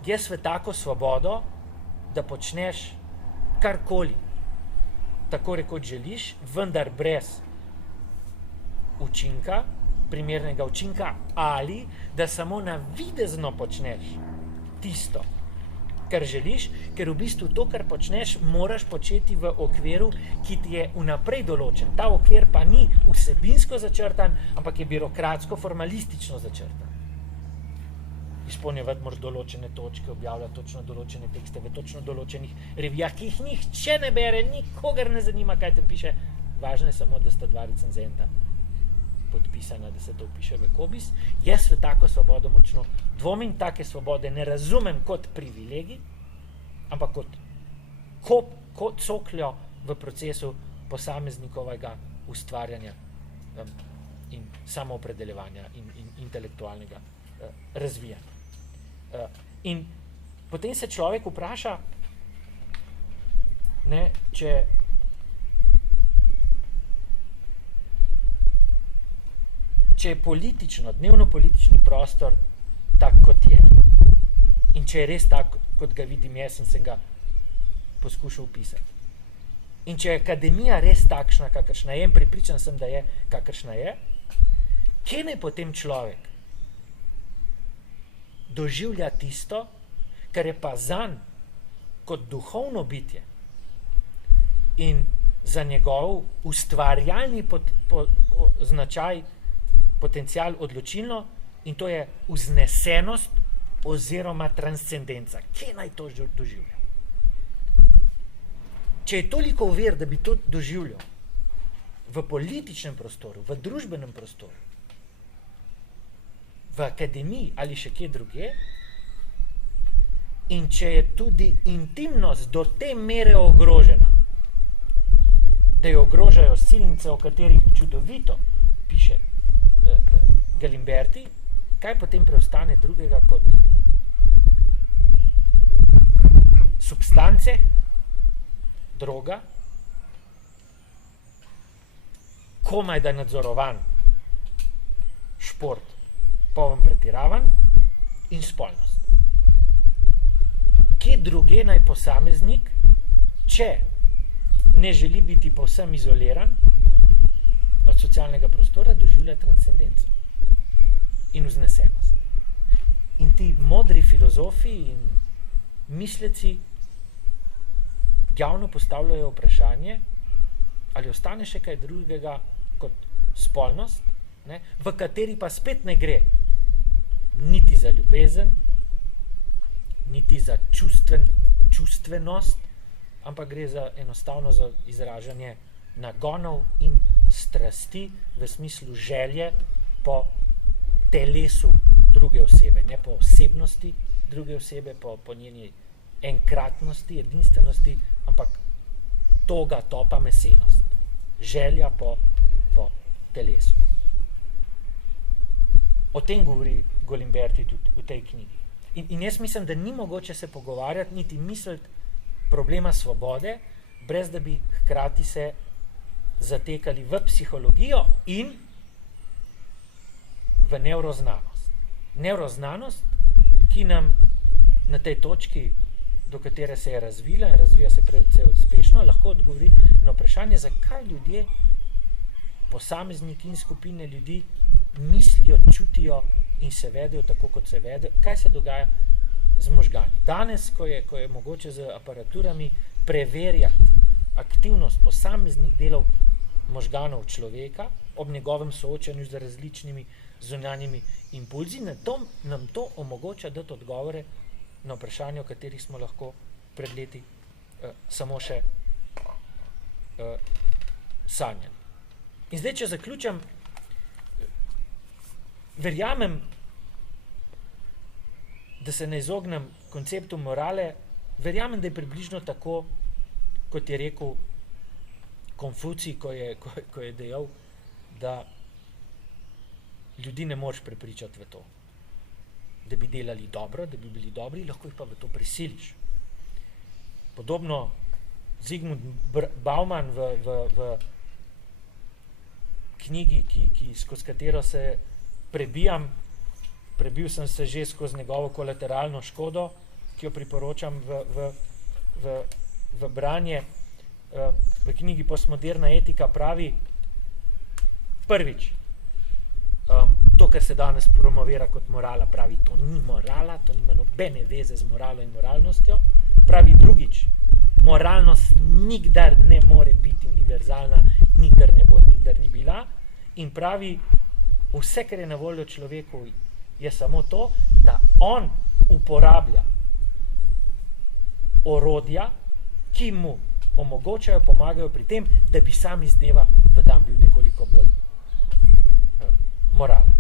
Jaz v tako svobodo, da počneš karkoli, tako rekoč želiš, vendar brez učinka, primernega učinka, ali da samo navidezno počneš tisto, kar želiš, ker v bistvu to, kar počneš, moraš početi v okviru, ki ti je vnaprej določen. Ta okvir pa ni vsebinsko začrtan, ampak je birokratsko, formalistično začrtan. Izpolnjevati moraš določene točke, objavljati točno določene tekste v točno določenih revijah, ki jih nihče ne bere, nikogar ne zanima, kaj tam piše. Važno je samo, da sta 2 recenzenta podpisana, da se to piše v Cobiss. Jaz v tako svobodo močno dvomim, take svobode ne razumem kot privilegij, ampak kot cokljo v procesu posameznikovega ustvarjanja in samoopredeljevanja in intelektualnega razvijanja. In potem se človek vpraša, če je politično, dnevno-politični prostor tak, kot je, in če je res tak, kot ga vidim jaz in sem ga poskušal opisati, in če je akademija res takšna, kakršna je, in prepričan sem, da je, kakršna je, kje naj potem človek doživlja tisto, kar je pa zanj kot duhovno bitje in za njegov ustvarjalni značaj, potencial odločilno, in to je vznesenost oziroma transcendenca. Kje naj to doživlja? Če je toliko ovir, da bi to doživljal v političnem prostoru, v družbenem prostoru, v akademiji ali še kje druge, in če je tudi intimnost do te mere ogrožena, da jo ogrožajo silnice, o katerih čudovito piše Galimberti, kaj potem preostane drugega kot substance, droga, komaj da nadzorovan šport, poln pretiravan in spolnost. Kje druge naj posameznik, če ne želi biti povsem izoliran od socialnega prostora, doživlja transcendenco in vznesenost. In ti modri filozofi in misleci javno postavljajo vprašanje, ali ostane še kaj drugega kot spolnost, v kateri pa spet ne gre niti za ljubezen, niti za čustvenost, ampak gre za enostavno za izražanje nagonov in strasti v smislu želje po telesu druge osebe, ne po osebnosti druge osebe, po njeni enkratnosti, edinstvenosti, ampak toga, topa, mesenost, želja po telesu. O tem govori Galimberti tudi v tej knjigi. In jaz mislim, da ni mogoče se pogovarjati, niti misliti problema svobode, brez da bi hkrati se zatekali v psihologijo in v nevroznanost. Nevroznanost, ki nam na tej točki, do katere se je razvila in razvija se predvsej uspešno, lahko odgovori na vprašanje, zakaj ljudje, posamezniki in skupine ljudi mislijo, čutijo in se vedejo tako, kot se vedejo, kaj se dogaja z možgani. Danes, ko je mogoče z aparaturami preverjati aktivnost posameznih delov možganov človeka ob njegovem soočanju z različnimi zunanjimi impulzi, nam to omogoča dati odgovore na vprašanje, o katerih smo lahko pred leti samo še sanjali. In zdaj, če zaključam, verjamem, da se ne izognem konceptu morale, verjamem, da je približno tako, kot je rekel Konfucij, ko je dejal, da ljudi ne moreš prepričati v to, da bi delali dobro, da bi bili dobri, lahko jih pa v to prisiliš. Podobno Zygmunt Bauman v knjigi, skozi katero se prebil sem se že skozi njegovo kolateralno škodo, ki jo priporočam v branje. V knjigi Postmoderna etika pravi, prvič, to, kar se danes promovira kot morala, pravi, to ni morala, to nima nobene veze z moralo in moralnostjo. Pravi drugič, moralnost nikdar ne more biti univerzalna, nikdar ne bo, nikdar ni bila. In pravi, vse, kar je na voljo človeku, je samo to, da on uporablja orodja, ki mu omogočajo, pomagajo pri tem, da bi sam iz dneva v dan bil nekoliko bolj moralen.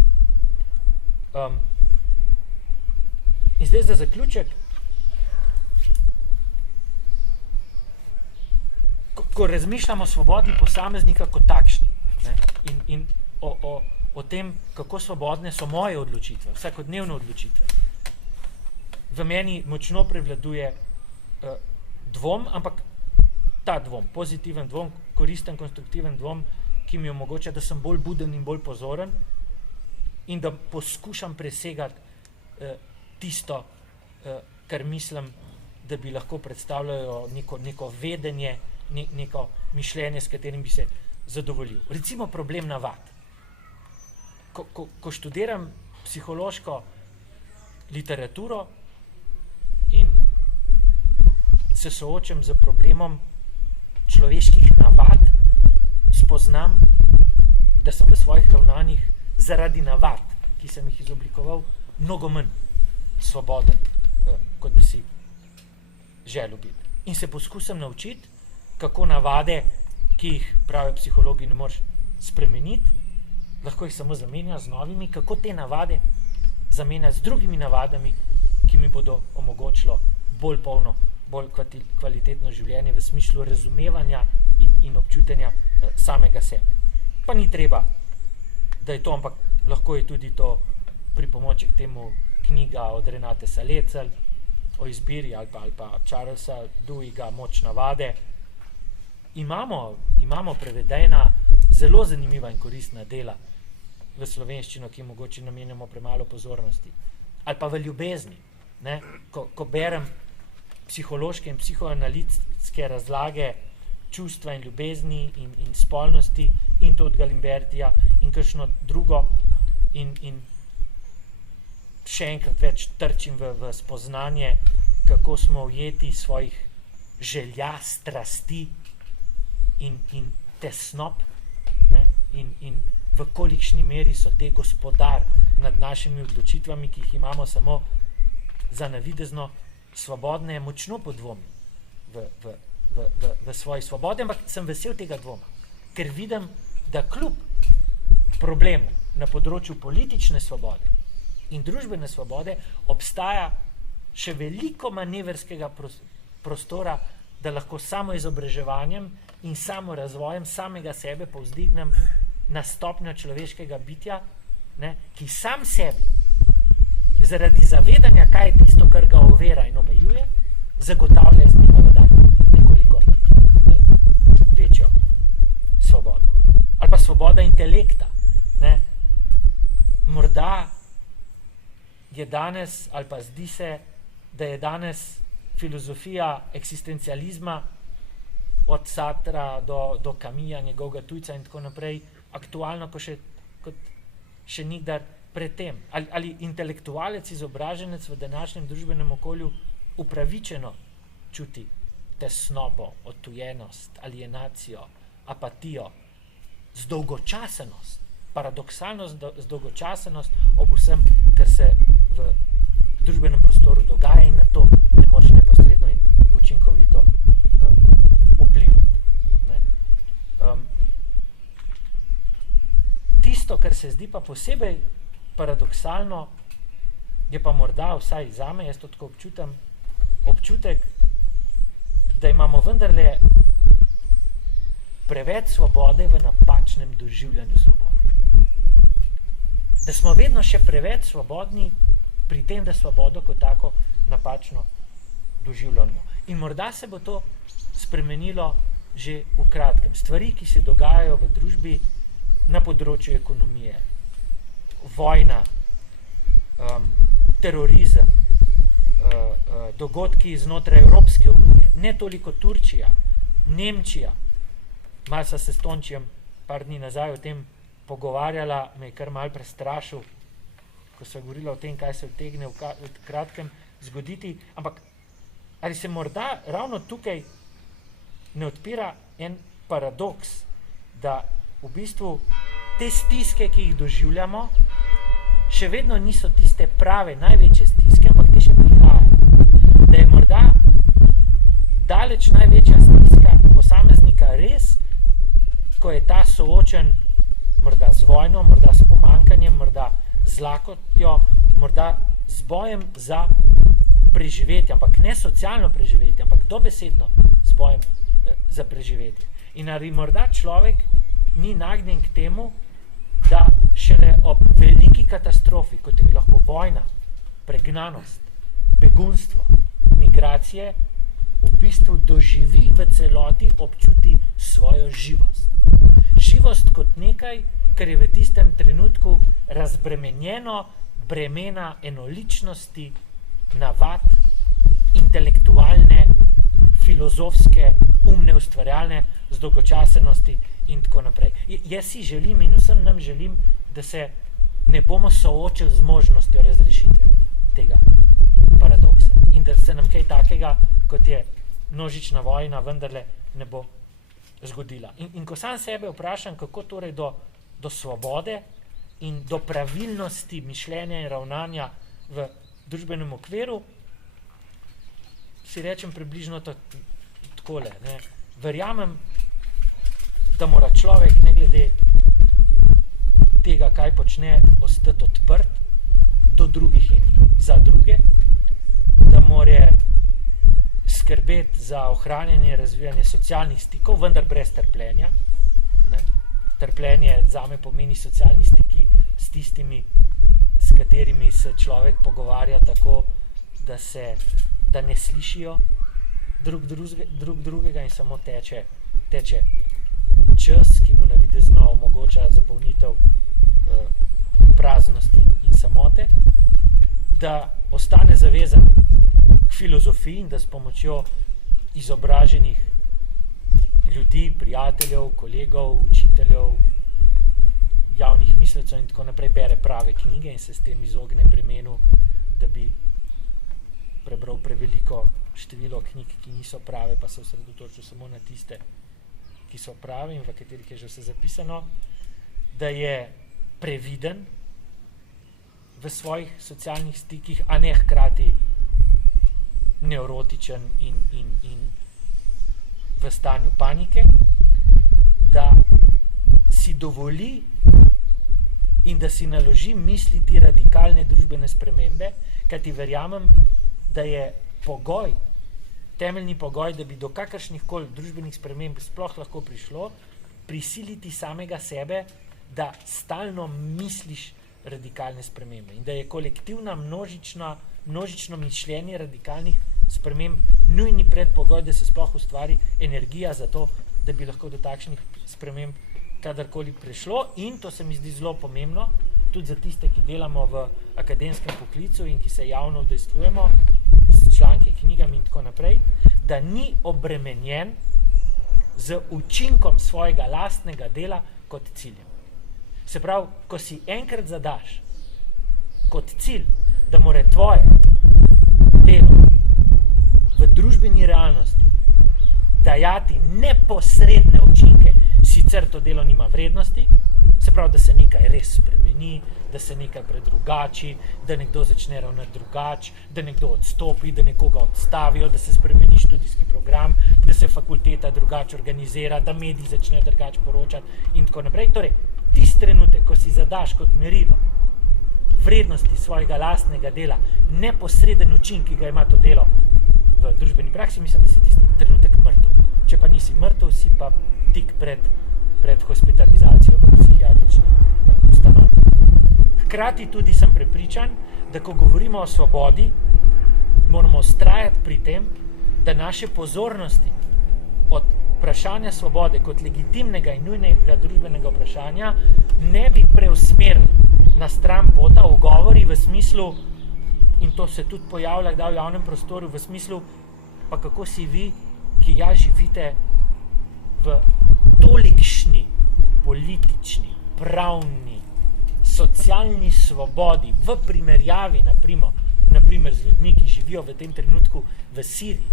In zdaj za zaključek, ko razmišljamo o svobodi posameznika kot takšni, ne, in o tem, kako svobodne so moje odločitve, vsakodnevne odločitve, v meni močno prevladuje dvom, ampak ta dvom, pozitiven dvom, koristen, konstruktiven dvom, ki mi omogoča, da sem bolj buden in bolj pozoren in da poskušam presegati tisto, kar mislim, da bi lahko predstavljalo neko vedenje, neko mišljenje, s katerim bi se zadovoljil. Recimo problem navad. Ko študiram psihološko literaturo in se soočam z problemom človeških navad, spoznam, da sem v svojih ravnanjih zaradi navad, ki sem jih izoblikoval, mnogo manj svoboden, kot bi si želel biti. In se poskusim naučiti, kako navade, ki jih pravijo psihologi ne moreš spremeniti, lahko jih samo zamenja z novimi, kako te navade zamenja z drugimi navadami, ki mi bodo omogočilo bolj polno, bolj kvalitetno življenje v smislu razumevanja in občutenja samega sebe. Pa ni treba, da je to, ampak lahko je tudi to pripomoček temu knjiga od Renate Salecl o izbiri ali pa Charlesa Duhiga Moč navade. Imamo prevedena zelo zanimiva in koristna dela v slovenščino, ki mogoče namenjamo premalo pozornosti. Ali pa v ljubezni. Ne? Ko berem psihološke in psihoanalitske razlage čustva in ljubezni in spolnosti in to od Galimbertija in kakšno drugo in še enkrat več trčim v spoznanje, kako smo ujeti svojih želja, strasti in tesnob, ne? In v kolikšni meri so te gospodar nad našimi odločitvami, ki jih imamo samo za navidezno svobodne, močno podvomi v svoji svobodi, ampak sem vesel tega dvoma, ker vidim, da kljub problemu na področju politične svobode in družbene svobode, obstaja še veliko manevrskega prostora, da lahko samo izobraževanjem in samo razvojem samega sebe povzdignem na stopnjo človeškega bitja, ne, ki sam sebi, zaradi zavedanja, kaj je tisto, kar ga ovira in omejuje, zagotavlja z njima v dan nekoliko večjo svobodo. Ali pa svoboda intelekta. Ne. Morda je danes, ali pa zdi se, da je danes filozofija eksistencializma od Sartra do Camilla, njegovega tujca in tako naprej, aktualno kot še nikdar predtem. Ali intelektualec, izobraženec v današnjem družbenem okolju upravičeno čuti tesnobo, odtujenost, alienacijo, apatijo, zdolgočasenost, paradoksalno zdolgočasenost ob vsem, kar se v družbenem prostoru dogaja in na to ne moreš neposredno in učinkovito vplivati. Ne. Tisto, kar se zdi pa posebej paradoksalno, je pa morda vsaj zame, jaz to tako občutek, da imamo vendarle preveč svobode v napačnem doživljanju svobode. Da smo vedno še preveč svobodni pri tem, da svobodo kot tako napačno doživljamo. In morda se bo to spremenilo že v kratkem. Stvari, ki se dogajajo v družbi na področju ekonomije, vojna, terorizem, dogodki znotraj Evropske unije, ne toliko Turčija, Nemčija. Malo sem se s Tončijem par dni nazaj o tem pogovarjala, me je kar malo prestrašil, ko sem govorila o tem, kaj se utegne v kratkem zgoditi, ampak ali se morda ravno tukaj ne odpira en paradoks, da v bistvu te stiske, ki jih doživljamo, še vedno niso tiste prave, največje stiske, ampak te še prihajajo. Da je morda daleč največja stiska posameznika res, ko je ta soočen morda z vojno, morda s pomanjkanjem, morda z lakotjo, morda z bojem za preživetje, ampak ne socialno preživetje, ampak dobesedno z bojem za preživetje. In ali morda človek ni nagnjen k temu, da šele ob veliki katastrofi, kot je lahko vojna, pregnanost, begunstvo, migracije, v bistvu doživi v celoti, občuti svojo živost. Živost kot nekaj, kar je v tistem trenutku razbremenjeno bremena enoličnosti, navad, intelektualne, filozofske, umne, ustvarjalne, zdolgočasenosti in tako naprej. Jaz si želim in vsem nam želim, da se ne bomo soočili z možnostjo razrešitve tega paradoksa in da se nam kaj takega, kot je množična vojna, vendarle ne bo zgodila. In ko sam sebe vprašam, kako torej do svobode in do pravilnosti mišljenja in ravnanja v družbenem okviru, si rečem približno takole. Ne. Verjamem, da mora človek ne glede tega, kaj počne, ostati odprt do drugih in za druge, da mora skrbeti za ohranjanje in razvijanje socialnih stikov, vendar brez trpljenja. Ne. Trpljenje zame pomeni socialni stiki s tistimi, s katerimi se človek pogovarja tako, da ne slišijo drug drugega in samo teče čas, ki mu navidezno omogoča zapolnitev praznosti in samote, da ostane zavezan k filozofiji in da s pomočjo izobraženih ljudi, prijateljev, kolegov, učiteljev, javnih mislecev in tako naprej bere prave knjige in se s tem izogne bremenu, da bi prebral preveliko število knjig, ki niso prave, pa se osredotočil samo na tiste, ki so prave in v katerih je že vse zapisano, da je previden v svojih socialnih stikih, a ne hkrati nevrotičen in v stanju panike, da si dovoli in da si naložim misliti radikalne družbene spremembe, kajti verjamem, da je pogoj, temeljni pogoj, da bi do kakršnih koli družbenih sprememb sploh lahko prišlo, prisiliti samega sebe, da stalno misliš radikalne spremembe in da je kolektivna množično mišljenje radikalnih sprememb nujni predpogoj, da se sploh ustvari energija za to, da bi lahko do takšnih sprememb kadarkoli prišlo. In to se mi zdi zelo pomembno, tudi za tiste, ki delamo v akademskem poklicu in ki se javno udejstvujemo s članki, knjigami in tako naprej, da ni obremenjen z učinkom svojega lastnega dela kot ciljem. Se pravi, ko si enkrat zadaš kot cilj, da more tvoje delo v družbeni realnosti dajati neposredne učinke, sicer to delo nima vrednosti, se pravi, da se nekaj res spremeni, da se nekaj predrugači, da nekdo začne ravnati drugače, da nekdo odstopi, da nekoga odstavijo, da se spremeni študijski program, da se fakulteta drugače organizira, da mediji začnejo drugače poročati in tako naprej. Torej, tisti trenutek, ko si zadaš kot merilo vrednosti svojega lastnega dela, neposreden učinek, ki ga ima to delo v družbeni praksi, mislim, da si tisti trenutek mrtev. Če pa nisi mrtev, si pa tik pred hospitalizacijo v psihiatrični ustanovi. Hkrati tudi sem prepričan, da ko govorimo o svobodi, moramo vztrajati pri tem, da naše pozornosti od vprašanja svobode kot legitimnega in nujnega družbenega vprašanja ne bi preusmerili na stran pota ugovori v smislu, in to se tudi pojavlja kdaj v javnem prostoru, v smislu, pa kako si vi, ki ja živite v tolikšni politični, pravni, socialni svobodi v primerjavi, naprimer z ljudmi, ki živijo v tem trenutku v Siriji,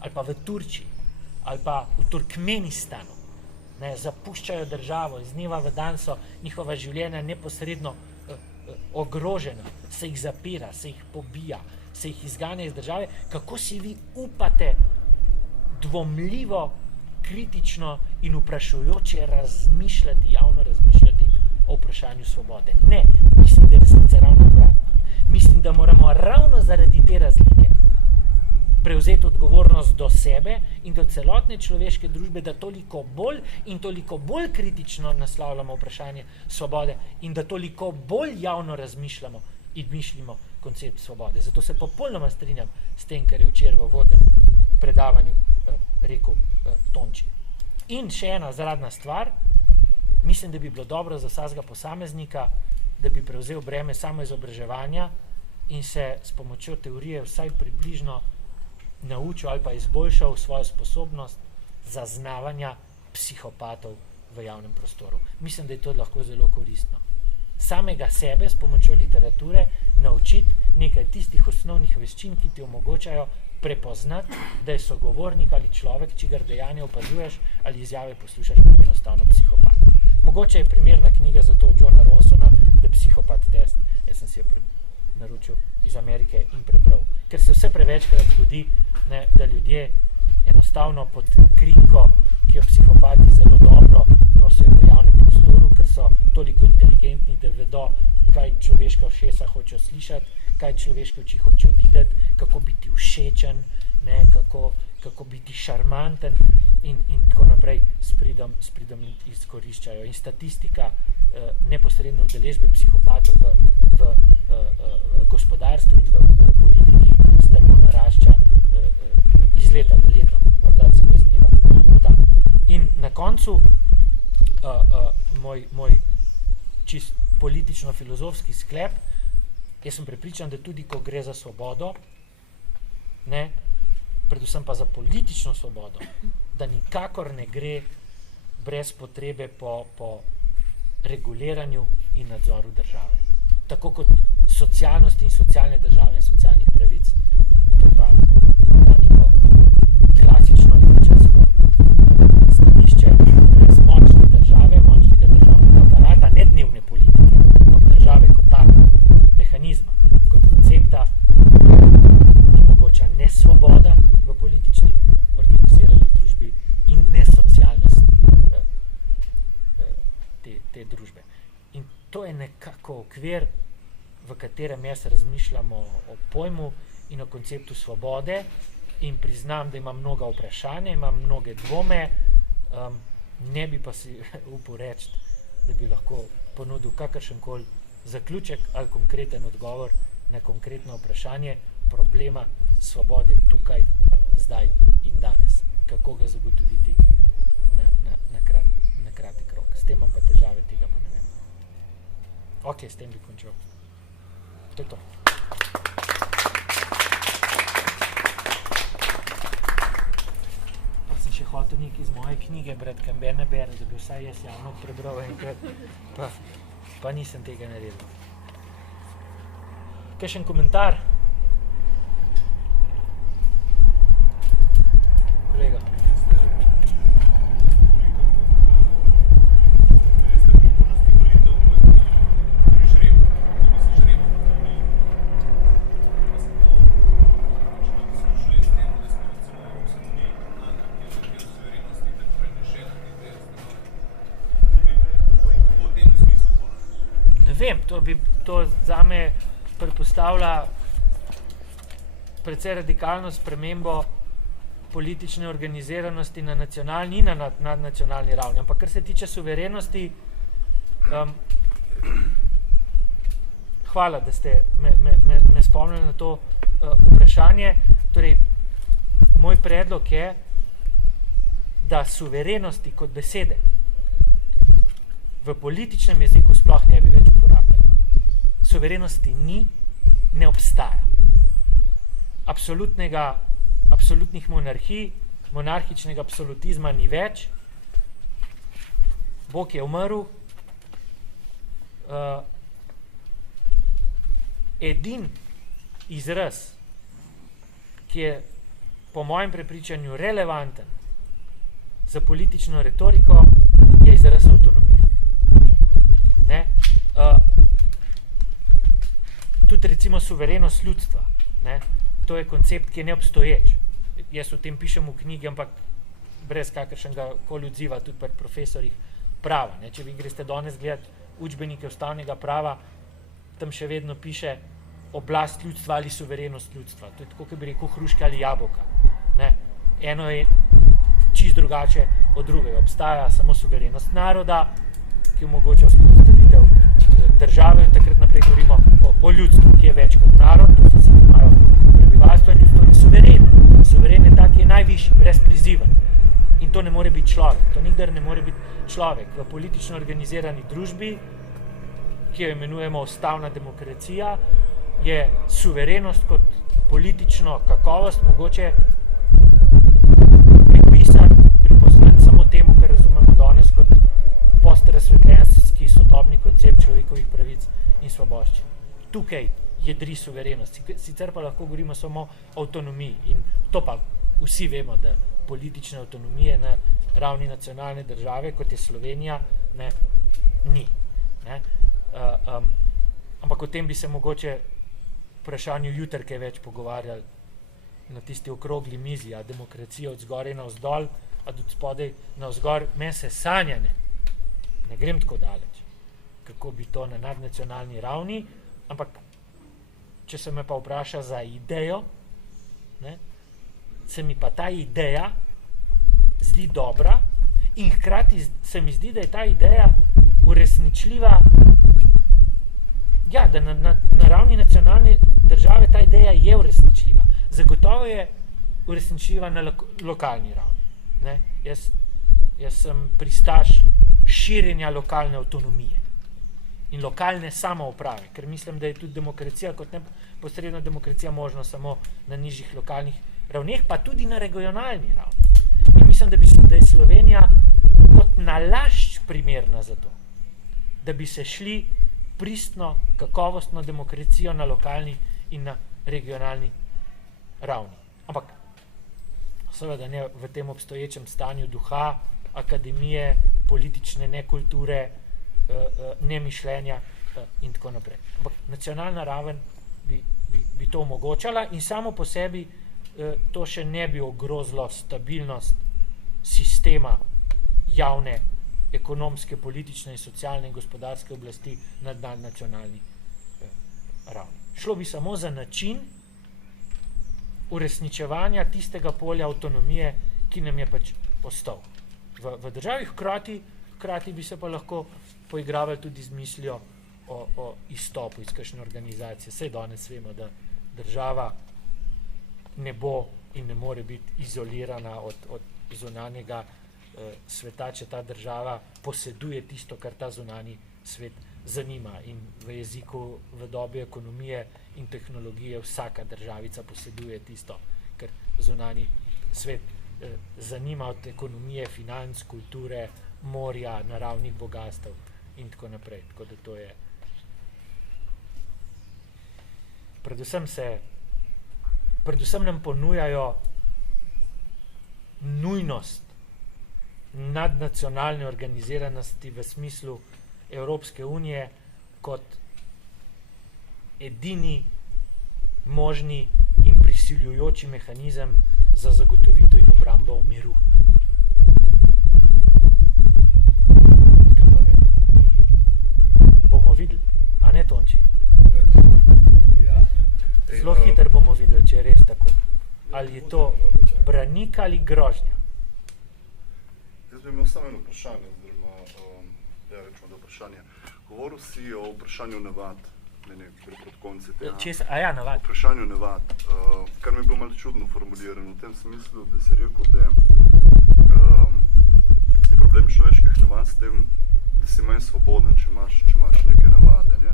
ali pa v Turčiji, ali pa v Turkmenistanu, zapuščajo državo, iz dneva v dan so njihova življenja neposredno ogrožena, se jih zapira, se jih pobija, se jih izganja iz države. Kako si vi upate dvomljivo, kritično in vprašujoče javno razmišljati o vprašanju svobode? Ne, mislim, da je resnica ravno obratna. Mislim, da moramo ravno zaradi te razlike prevzeti odgovornost do sebe in do celotne človeške družbe, da toliko bolj kritično naslavljamo vprašanje svobode in da toliko bolj javno razmišljamo in mišljimo koncept svobode. Zato se popolnoma strinjam s tem, kar je včeraj v uvodnem predavanju rekel Tonči. In še ena zadnja stvar, mislim, da bi bilo dobro za vsakega posameznika, da bi prevzel breme samoizobraževanja in se s pomočjo teorije vsaj približno naučil ali pa izboljšal svojo sposobnost zaznavanja psihopatov v javnem prostoru. Mislim, da je to lahko zelo koristno. Samega sebe s pomočjo literature naučiti nekaj tistih osnovnih veščin, ki ti omogočajo prepoznati, da je sogovornik ali človek, čigar dejanje opazuješ ali izjave poslušaš, enostavno psihopat. Mogoče je primerna knjiga za to od Johna Ronsona, The Psychopath Test. Jaz sem si jo naročil iz Amerike in prebral. Ker se vse prevečkrat zgodi, da ljudje enostavno pod krinko, ki jo psihopati zelo dobro nosijo v javnem prostoru, ker so toliko inteligentni, da vedo, kaj človeška ušesa hočejo slišati, kaj človeške oči hočejo videti, kako biti všečen, kako biti šarmanten in tako naprej s pridom izkoriščajo. In statistika neposredne udeležbe psihopatov v gospodarstvu in v politiki strmo narašča iz leta v leto, morda celo iz dneva v dan. In na koncu moj čist politično-filozofski sklep, jaz sem prepričan, da tudi ko gre za svobodo, predvsem pa za politično svobodo, da nikakor ne gre brez potrebe po reguliranju in nadzoru države. Tako kot socialnost in socialne države in socialnih pravic, to je pa morda neko klasično levičarsko stališče, brez močne države, močnega državnega aparata, ne dnevne politike, ampak države kot take, kot mehanizma, kot koncepta, ni mogoča ne svoboda v politični organizirani družbi in ne socialnost te družbe. In to je nekako okvir, v katerem jaz razmišljamo o pojmu in o konceptu svobode in priznam, da imam mnoga vprašanja, imam mnoge dvome, ne bi pa si upal reči, da bi lahko ponudil kakršenkoli zaključek ali konkreten odgovor na konkretno vprašanje problema svobode tukaj, zdaj in danes. Kako ga zagotoviti na kratek rok. S tem imam pa težave, tega pa ne vem. Ok, s tem bi končal. To je to. Pa sem še hotel nekaj iz moje knjige brati, kam ne bere, da bi vsaj jaz javno prebral enkrat, pa nisem tega naredil. Kakšen komentar? Kolega. Ne vem, to zame predpostavlja precej radikalno spremembo politične organiziranosti na nacionalni in na nadnacionalni ravni. Ampak kar se tiče suverenosti, hvala, da ste me spomnili na to vprašanje. Torej, moj predlog je, da suverenosti kot besede v političnem jeziku sploh ne bi več uporabljali. Suverenosti ni, ne obstaja. Absolutnih monarhij, monarhičnega absolutizma ni več. Bog je umrl. Edin izraz, ki je po mojem prepričanju relevanten za politično retoriko, je izraz avtonomija. Ne? Tudi recimo suverenost ljudstva. Ne? To je koncept, ki je neobstoječ. Jaz o tem pišem v knjigi, ampak brez kakršnega koli odziva, tudi pri profesorjih prava. Ne? Če vi greste danes gledati učbenike ustavnega prava, tam še vedno piše oblast ljudstva ali suverenost ljudstva. To je tako, kot bi rekel hruška ali jabolka. Ne? Eno je čisto drugače od drugega. Obstaja samo suverenost naroda, ki omogoča vzpostavitev države, in takrat naprej govorimo o ljudstvu, ki je več kot narod, to so vsi, ki imajo prebivalstvo, in ljudstvo ni suvereno. Suveren je tak, ki je najvišji, brezpriziven. In to ne more biti človek. To nikdar ne more biti človek. V politično organizirani družbi, ki jo imenujemo ustavna demokracija, je suverenost kot politično kakovost mogoče pripoznati samo temu, kar razumemo danes kot postrazsvetljenski sodobni koncept človekovih pravic in svoboščin. Tukaj jedri suverenost. Sicer pa lahko govorimo samo o avtonomiji. In to pa vsi vemo, da politične avtonomije na ravni nacionalne države, kot je Slovenija, ne, ni. Ne? Ampak o tem bi se mogoče vprašanju jutri kaj več pogovarjali na tisti okrogli mizi, a demokracija od zgoraj na vzdolj, a od spodaj na vzgor. Meni se sanja ne grem tako daleč, kako bi to na nadnacionalni ravni, ampak če se me pa vpraša za idejo, ne, se mi pa ta ideja zdi dobra in hkrati se mi zdi, da je ta ideja uresničljiva, ja, da na ravni nacionalne države ta ideja je uresničljiva. Zagotovo je uresničljiva na lokalni ravni. Ne. Jaz sem pristaš širjenja lokalne avtonomije in lokalne samouprave, ker mislim, da je tudi demokracija kot neposredna demokracija možno samo na nižjih lokalnih ravneh, pa tudi na regionalni ravni. In mislim, da je Slovenija kot nalašč primerna za to, da bi se šli pristno, kakovostno demokracijo na lokalni in na regionalni ravni. Ampak seveda ne v tem obstoječem stanju duha, akademije, politične nekulture, nemišljenja in tako naprej. Ampak nacionalna raven bi to omogočala in samo po sebi to še ne bi ogrozilo stabilnost sistema javne ekonomske, politične in socialne in gospodarske oblasti na nadnacionalni ravni. Šlo bi samo za način uresničevanja tistega polja avtonomije, ki nam je pač ostal. V državi hkrati bi se pa lahko poigravali tudi z mislijo o izstopu iz kakšne organizacije. Saj danes vemo, da država ne bo in ne more biti izolirana od zunanjega sveta, če ta država poseduje tisto, kar ta zunanji svet zanima. In v jeziku, v dobi ekonomije in tehnologije vsaka državica poseduje tisto, kar zunanji svet zanima, od ekonomije, financ, kulture, morja, naravnih bogastev in tako naprej. Tako da to je. Predvsem nam ponujajo nujnost nadnacionalne organiziranosti v smislu Evropske unije kot edini možni in prisiljujoči mehanizem za zagotovitev in obrambo miru. Kaj pa vem? Bomo videli, a ne, Tonči? Zelo hitro bomo videli, če je res tako. Ali je to branik ali grožnja? Jaz bi imel samo eno vprašanje, rečemo, da vprašanje. Govoril si o vprašanju navad, pred konci tega. Navad. O vprašanju navad, kar mi je bilo malo čudno formulirano v tem smislu, da si rekel, da je problem človeških navad s tem, da si manj svoboden, če imaš neke navade, ne?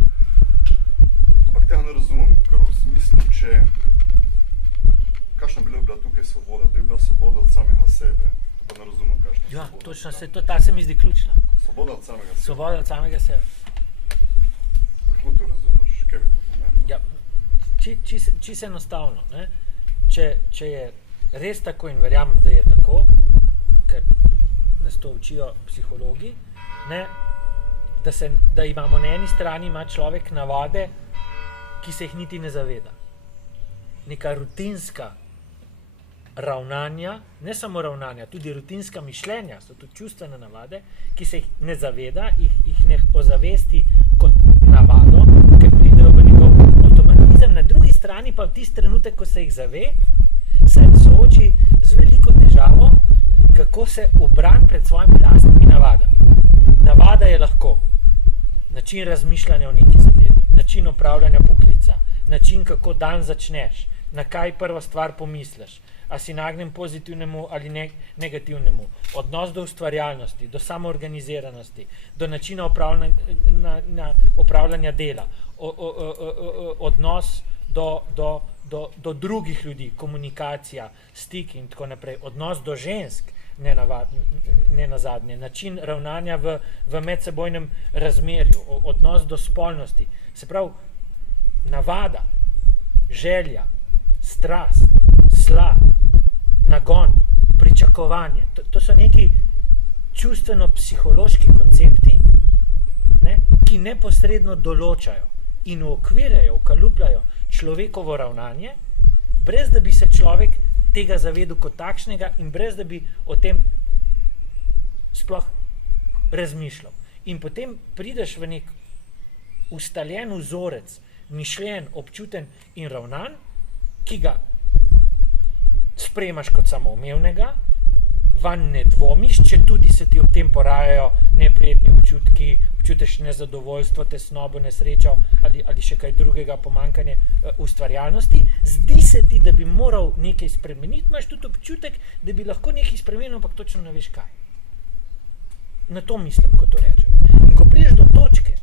Ampak tega ne razumem, ker v smislu, kakšna bi bila tukaj svoboda? To bi bila svoboda od samega sebe. Pa ne razumem, kakšna svoboda. Ja, točno, ta se mi zdi ključna. Svoboda od samega sebe. Svoboda od samega sebe. Kako to razumeš? Kaj bi to pomenilo? Ja, čisto enostavno, ne? Če je res tako in verjamem, da je tako, ker nas to učijo psihologi, ne? Da imamo na eni strani ima človek navade, ki se jih niti ne zaveda. Neka rutinska ravnanja, ne samo ravnanja, tudi rutinska mišljenja, so tudi čustvene navade, ki se jih ne zaveda, jih ne ozavesti kot navado, ker pridejo v njegov avtomatizem. Na drugi strani pa v tisti trenutek, ko se jih zave, se sooči z veliko težavo, kako se ubran pred svojimi lastnimi navadami. Navada je lahko način razmišljanja o neki zadevi, način opravljanja poklica, način, kako dan začneš, na kaj prva stvar pomisliš, a si nagnjen pozitivnemu ali negativnemu, odnos do ustvarjalnosti, do samoorganiziranosti, do načina opravljanja dela, odnos do drugih ljudi, komunikacija, stik in tako naprej, odnos do žensk, ne nazadnje, način ravnanja v medsebojnem razmerju, odnos do spolnosti. Se pravi, navada, želja, strast, sla, nagon, pričakovanje. To so neki čustveno-psihološki koncepti, ne, ki neposredno določajo in uokvirjajo, ukalupljajo človekovo ravnanje, brez da bi se človek tega zavedel kot takšnega in brez da bi o tem sploh razmišljal. In potem prideš v nek ustaljen vzorec, mišljen, občuten in ravnan, ki ga sprejemaš kot samoumevnega, vanj ne dvomiš, če tudi se ti ob tem porajajo neprijetni občutki, občutiš nezadovoljstvo, tesnobo, nesrečo ali še kaj drugega, pomanjkanje ustvarjalnosti, zdi se ti, da bi moral nekaj spremeniti, imaš tudi občutek, da bi lahko nekaj spremenil, ampak točno ne veš kaj. Na to mislim, ko to rečem. In ko prideš do točke,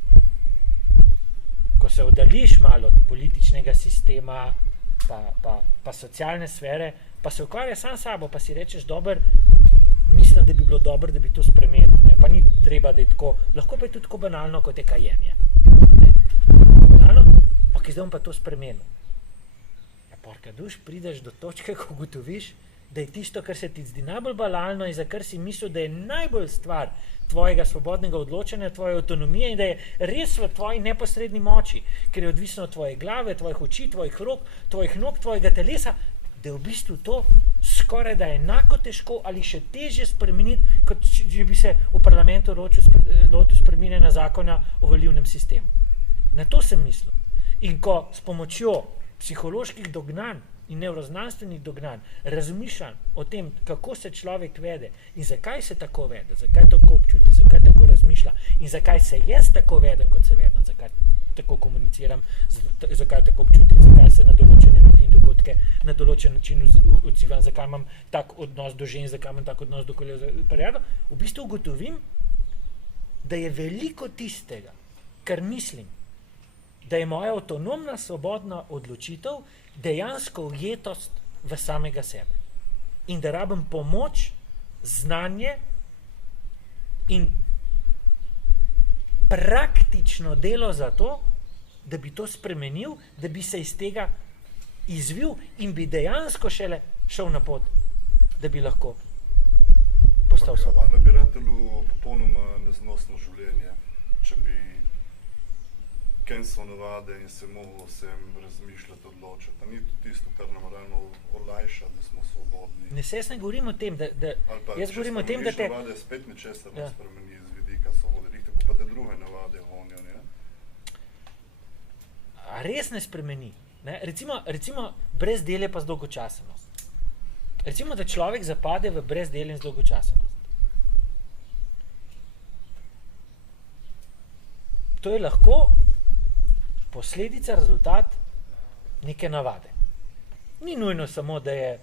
ko se oddaljiš malo od političnega sistema, pa socialne sfere, pa se ukvarja sam sabo, pa si rečeš, dober, mislim, da bi bilo dobro, da bi to spremenil. Ne? Pa ni treba, da je tako, lahko pa je tudi tako banalno, kot je kajenje. Banalno, ok, zdaj bom pa to spremenil. Ja, porka duš, prideš do točke, ko ugotoviš, da je tisto, kar se ti zdi najbolj banalno in za kar si mislil, da je najbolj stvar tvojega svobodnega odločanja, tvoje avtonomije in da je res v tvoji neposredni moči, ker je odvisno od tvoje glave, tvojih oči, tvojih rok, tvojih nog, tvojega telesa, da je v bistvu to skoraj da enako težko ali še težje spremeniti, kot če bi se v parlamentu lotil spreminjanja zakona o volilnem sistemu. Na to sem mislil. In ko s pomočjo psiholoških dognanj in nevroznanstvenih dognanj razmišljam o tem, kako se človek vede in zakaj se tako vede, zakaj tako občuti, zakaj tako razmišlja in zakaj se jaz tako vedem, kot se vedem, zakaj tako komuniciram, zakaj tako občutim, zakaj se na določene ljudi in dogodke na določen način odzivam, zakaj imam tak odnos do žensk, zakaj imam tak odnos do kolegov, v bistvu ugotovim, da je veliko tistega, kar mislim, da je moja avtonomna, svobodna odločitev dejansko ujetost v samega sebe. In da rabim pomoč, znanje in praktično delo za to, da bi to spremenil, da bi se iz tega izvil in bi dejansko šele šel na pot, da bi lahko postal svoboden. Ne bi ratelu popolnoma neznosno življenje, če bi kenso navade in se moglo vsem razmišljati, odločiti. Ni to tisto, kar nam realno olajša, da smo svobodni. Ne, jaz ne govorim o tem, da jaz govorim o tem, da te... Navade spet nečesa ne spremeni z vidika svobode, tako pa te druge navade honijo, ne? A res ne spremeni. Ne? Recimo brezdelje pa zdolgočasenost. Recimo, da človek zapade v brezdelje in zdolgočasenost. To je lahko posledica, rezultat neke navade. Ni nujno samo, da je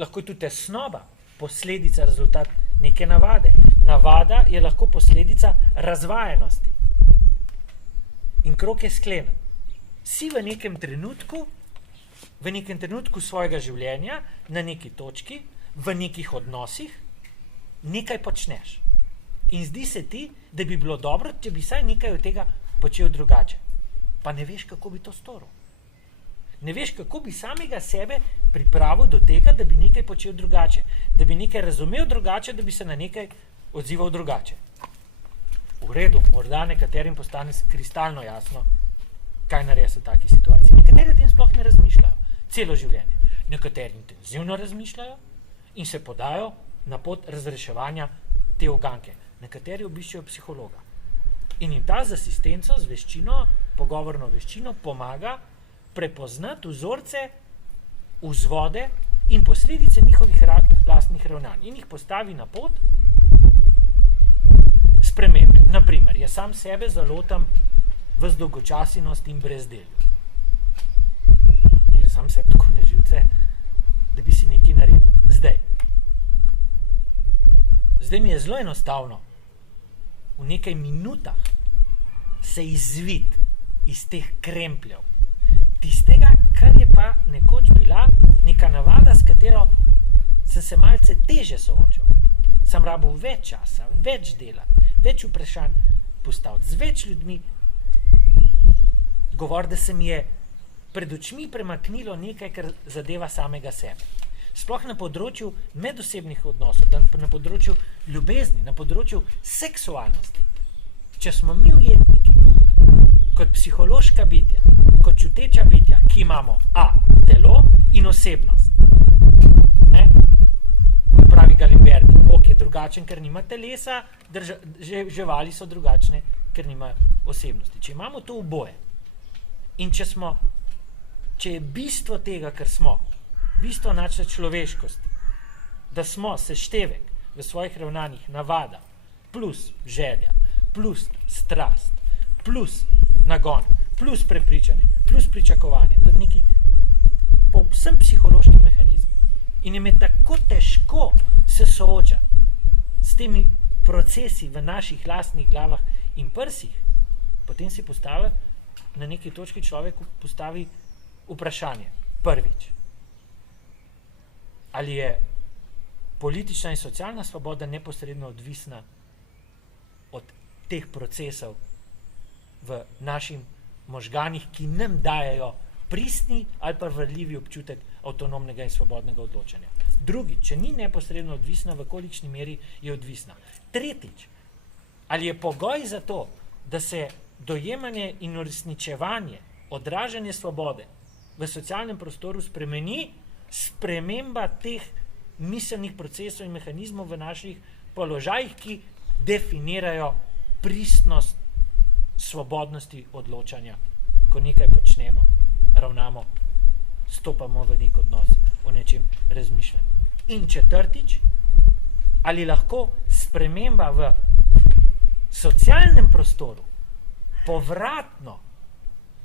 lahko tudi tesnoba posledica, rezultat neke navade. Navada je lahko posledica razvajenosti. In krog je sklenjen. Si v nekem trenutku svojega življenja, na neki točki, v nekih odnosih, nekaj počneš. In zdi se ti, da bi bilo dobro, če bi saj nekaj od tega počel drugače. Pa ne veš, kako bi to storil. Ne veš, kako bi samega sebe pripravil do tega, da bi nekaj počel drugače. Da bi nekaj razumel drugače, da bi se na nekaj odzival drugače. V redu, morda nekaterim postane kristalno jasno, kaj narediti v taki situaciji. Nekateri o tem sploh ne razmišljajo. Celo življenje. Nekateri intenzivno razmišljajo in se podajo na pot razreševanja te uganke. Nekateri obiščejo psihologa. In jim ta z asistenco, z veščino, pogovorno veščino, pomaga prepoznati vzorce, vzvode in posledice njihovih lastnih ravnanj. In jih postavi na pot spremembe. Naprimer, jaz sam sebe zalotam v zdolgočasenost in brezdelju. In sam sebi tako na živce, da bi si nekaj naredil. Zdaj mi je zelo enostavno v nekaj minutah se izviti iz teh krempljev. Tistega, kar je pa nekoč bila neka navada, s katero sem se malce teže soočal. Sem rabil več časa, več dela, več vprašanj postaviti, z več ljudmi govor, da se mi je pred očmi premaknilo nekaj, kar zadeva samega sebe. Sploh na področju medosebnih odnosov, na področju ljubezni, na področju seksualnosti. Če smo mi ujetniki, kot psihološka bitja, kot čuteča bitja, ki imamo telo in osebnost. Ne? Pravi Galimberti, Bog je drugačen, ker nima telesa, živali so drugačne, ker nima osebnosti. Če imamo to oboje in če je bistvo tega, kar smo, bistvo naše človeškosti, da smo seštevek v svojih ravnanjih navada, plus želja, plus strast, plus nagon, plus prepričanje, plus pričakovanje. To je neki povsem psihološki mehanizem. In je me tako težko se soočati s temi procesi v naših lastnih glavah in prsih, potem si postavi na neki točki človek postavi vprašanje. Prvič, ali je politična in socialna svoboda neposredno odvisna od teh procesov v naših možganih, ki nam dajejo pristni ali pa vrljivi občutek avtonomnega in svobodnega odločanja. Drugič, če ni neposredno odvisna, v kolikšni meri je odvisna. Tretjič, ali je pogoj za to, da se dojemanje in uresničevanje, odražanje svobode v socialnem prostoru spremeni, sprememba teh miselnih procesov in mehanizmov v naših položajih, ki definirajo pristnost svobodnosti odločanja, ko nekaj počnemo, ravnamo, stopamo v nek odnos, o nečem razmišljamo. In četrtič, ali lahko sprememba v socialnem prostoru povratno,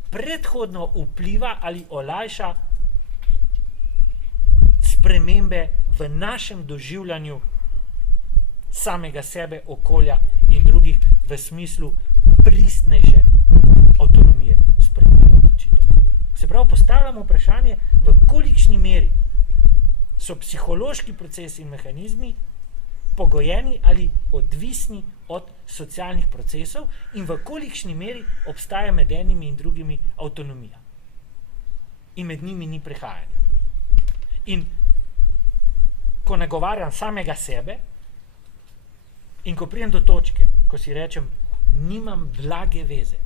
predhodno vpliva ali olajša spremembe v našem doživljanju samega sebe, okolja in drugih v smislu pristnejše avtonomije sprejemanja odločitev. Se pravi, postavljamo vprašanje, v kolikšni meri so psihološki procesi in mehanizmi pogojeni ali odvisni od socialnih procesov in v kolikšni meri obstaja med enimi in drugimi avtonomija. In med njimi ni prehajanja. In ko nagovarjam samega sebe in ko pridem do točke, ko si rečem, nimam blage veze,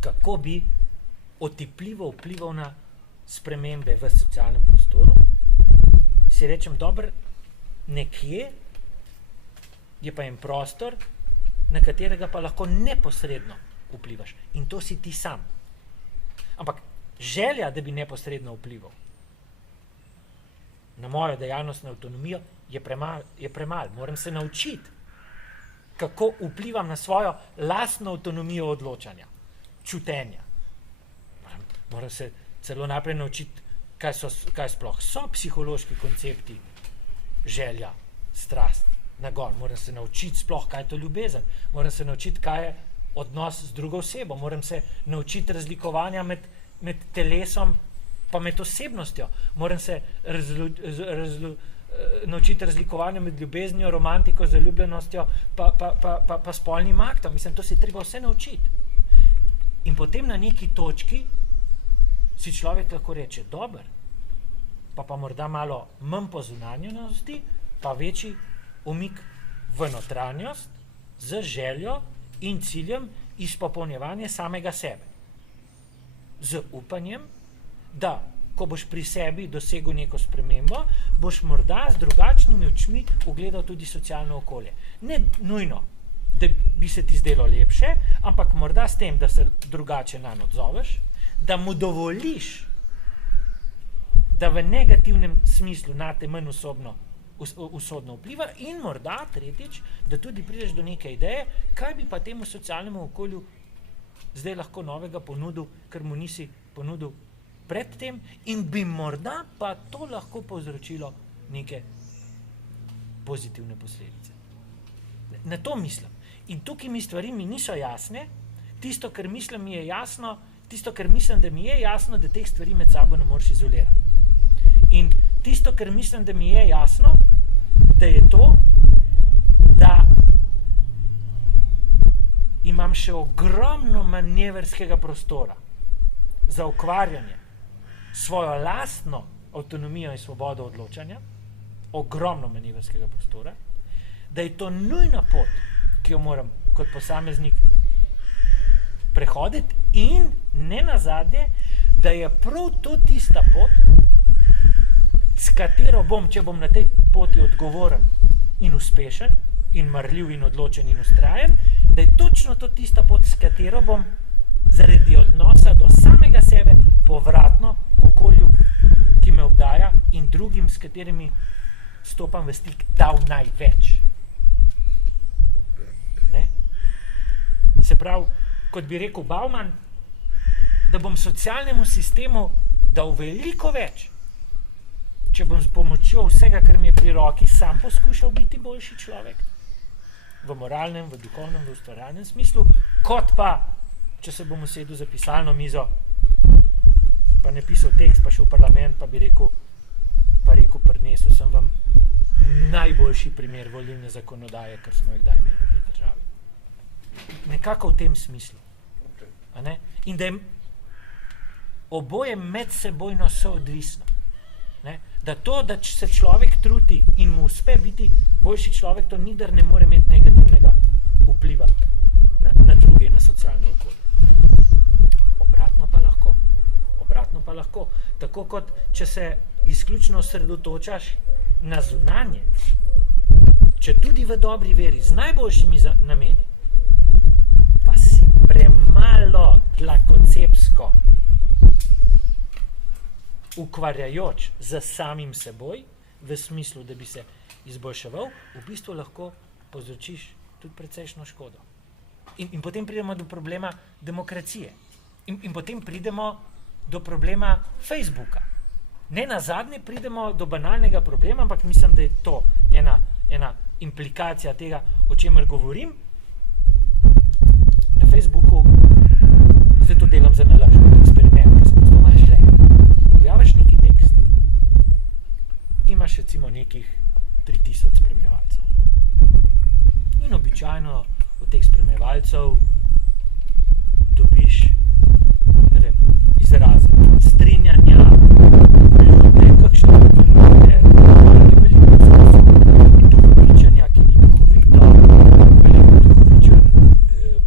kako bi otipljivo vplival na spremembe v socialnem prostoru, si rečem, dobro, nekje je pa en prostor, na katerega pa lahko neposredno vplivaš. In to si ti sam. Ampak želja, da bi neposredno vplival na mojo dejavnost, na avtonomijo, je premalo. Moram se naučiti, kako vplivam na svojo lastno avtonomijo odločanja, čutenja. Moram se celo naprej naučiti, kaj sploh so psihološki koncepti želja, strast, nagon. Moram se naučiti sploh, kaj je to ljubezen. Moram se naučiti, kaj je odnos z drugo osebo. Moram se naučiti razlikovanja med telesom pa med osebnostjo. Moram se naučiti razlikovanja med ljubeznijo, romantiko, zaljubljenostjo pa spolnim aktom. Mislim, to se treba vse naučiti. In potem na neki točki si človek lahko reče, dober, pa morda malo manj po zunanjosti, pa večji umik v notranjost z željo in ciljem izpopolnjevanja samega sebe. Z upanjem, da ko boš pri sebi dosegel neko spremembo, boš morda z drugačnimi očmi ugledal tudi socialno okolje. Ne nujno, da bi se ti zdelo lepše, ampak morda s tem, da se drugače nanj odzoveš, da mu dovoliš, da v negativnem smislu nate manj usodno vpliva in morda, tretjič, da tudi prideš do neke ideje, kaj bi pa temu socialnemu okolju zdaj lahko novega ponudil, ker mu nisi ponudil predtem in bi morda pa to lahko povzročilo neke pozitivne posledice. Na to mislim. In tukaj mi stvari niso jasne, tisto, kar mislim, mi je jasno, tisto, kar mislim, da mi je jasno, da teh stvari med sabo ne moreš izolirati. In tisto, kar mislim, da mi je jasno, da je to, da imam še ogromno manevrskega prostora za ukvarjanje svojo lastno avtonomijo in svobodo odločanja, ogromno manevrskega prostora, da je to nujna pot, ki jo moram kot posameznik prehoditi in ne nazadnje, da je prav to tista pot, s katero bom, če bom na tej poti odgovoren in uspešen in marljiv in odločen in ustrajen, da je točno to tista pot, s katero bom zaradi odnosa do samega sebe povratno okolju, ki me obdaja in drugim, s katerimi stopam v stik, dal največ. Ne? Se pravi, kot bi rekel Bauman, da bom socialnemu sistemu dal veliko več, če bom s pomočjo vsega, kar mi je pri roki, sam poskušal biti boljši človek. V moralnem, v duhovnem, v ustvarjalnem smislu, kot pa, če se bom usedel za pisalno mizo, pa ne pisal tekst, pa šel v parlament, pa bi rekel, prinesel sem vam najboljši primer volilne zakonodaje, kar smo jo kdaj imeli v tej državi. Nekako v tem smislu. A ne? In da je oboje medsebojno soodvisno. Ne? Da to, da se človek trudi in mu uspe biti boljši človek, to nikdar ne more imeti negativnega vpliva na druge in na socialno okolje. Obratno pa lahko. Tako kot, če se izključno osredotočaš na zunanje, če tudi v dobri veri, z najboljšimi nameni, pa si premalo dlakocepsko ukvarjajoč z samim seboj, v smislu, da bi se izboljševal, v bistvu lahko povzročiš tudi precejšno škodo. In potem pridemo do problema demokracije. In potem pridemo do problema Facebooka. Ne nazadnje pridemo do banalnega problema, ampak mislim, da je to ena implikacija tega, o čemer govorim. Na Facebooku zdaj to delam za nalaž, kot eksperiment, ker sem postal malo šle. Objaviš neki tekst. Imaš recimo nekih 3000 spremljevalcev. In običajno od teh spremljevalcev dobiš, ne vem, izraze strinjanja, ljudne, kakšne ljudne, veliko poskusov duhovičanja, ki ni duhovito, veliko duhovičen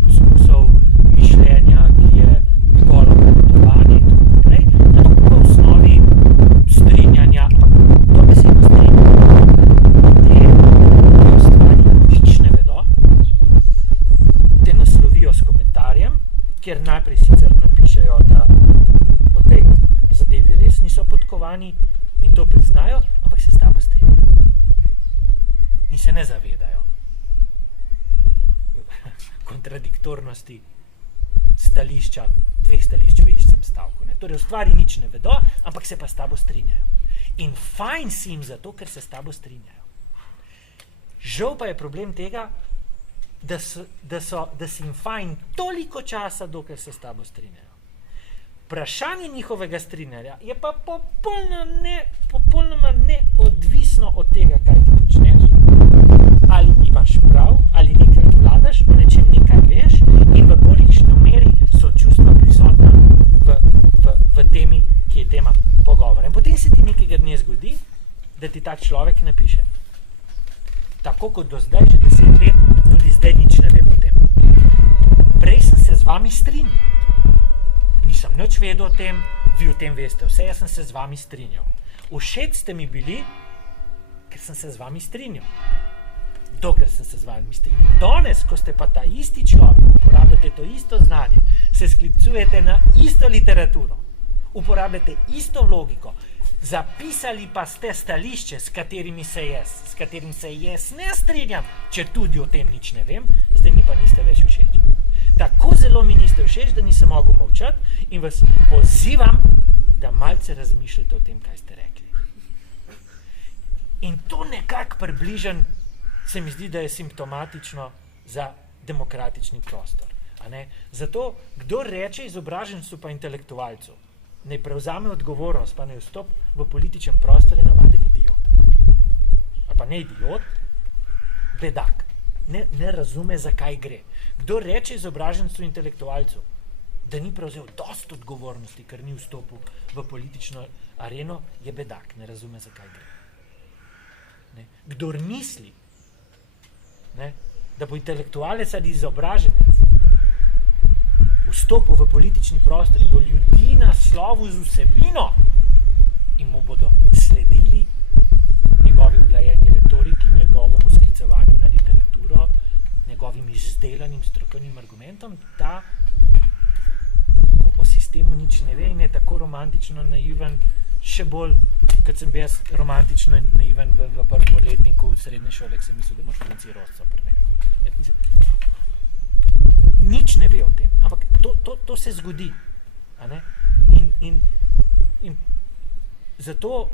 poskusov mišljenja, ki je golo pometovanje in tako naprej. Na to pa v osnovi strinjanja, ampak to besedno strinjanje, ljudje, ki v stvari nič ne vedo, te naslovijo s komentarjem, kjer najprej sicer napišejo, da o tej zadevi res niso podkovani in to priznajo, ampak se s tabo strinjajo. In se ne zavedajo kontradiktornosti stališča, dveh stališč v istem stavku. Ne? Torej, v stvari nič ne vedo, ampak se pa s tabo strinjajo. In fajn si jim zato, ker se s tabo strinjajo. Žal pa je problem tega, da si jim fajn toliko časa, dokler se s tabo strinjajo. Vprašanje njihovega strinjanja je pa popolnoma neodvisno od tega, kaj ti počneš, ali imaš prav, ali nekaj vladaš, o nečem nekaj veš in v kolikšni meri so čustva prisotna v temi, ki je tema pogovora. In potem se ti nekega dne zgodi, da ti tak človek napiše. Tako kot do zdaj, že 10 let, tudi zdaj nič ne vem o tem. Prej sem se z vami strinjal. Nisem nič vedel o tem, vi o tem veste vse, jaz sem se z vami strinjal. Všeč ste mi bili, ker sem se z vami strinjal. Dokler sem se z vami strinjal. Danes, ko ste pa ta isti človek, uporabljate to isto znanje, se sklicujete na isto literaturo, uporabljate isto logiko, zapisali pa ste stališče, s katerim se jaz ne strinjam, če tudi o tem nič ne vem, zdaj mi pa niste več všeč. Tako zelo mi niste všeč, da nisem mogel molčati in vas pozivam, da malce razmišljate o tem, kaj ste rekli. In to nekako približen se mi zdi, da je simptomatično za demokratični prostor. A ne? Zato, kdo reče izobražencu pa intelektualcu, naj prevzame odgovornost, pa naj vstop v političen prostor, je navaden idiot. Ali pa ne idiot, bedak. Ne razume, zakaj gre. Kdo reče izobražencu intelektualcu, da ni prevzel dosti odgovornosti, ker ni vstopil v politično areno, je bedak, ne razume, zakaj gre. Ne? Kdor misli, ne, da bo intelektualec ali izobraženec vstopil v politični prostor in bo ljudi naslovil z vsebino in mu bodo sledili njegovi uglajeni retoriki, njegovemu sklicovanju na literaturo, njegovim izdelanim strokovnim argumentom, da o sistemu nič ne ve in je tako romantično naiven, še bolj, kot sem bil jaz romantično naiven v prvem letniku srednje šole, ki sem mislil, da moraš princi rostca preneti. Nič ne ve o tem, ampak to se zgodi. A ne? In zato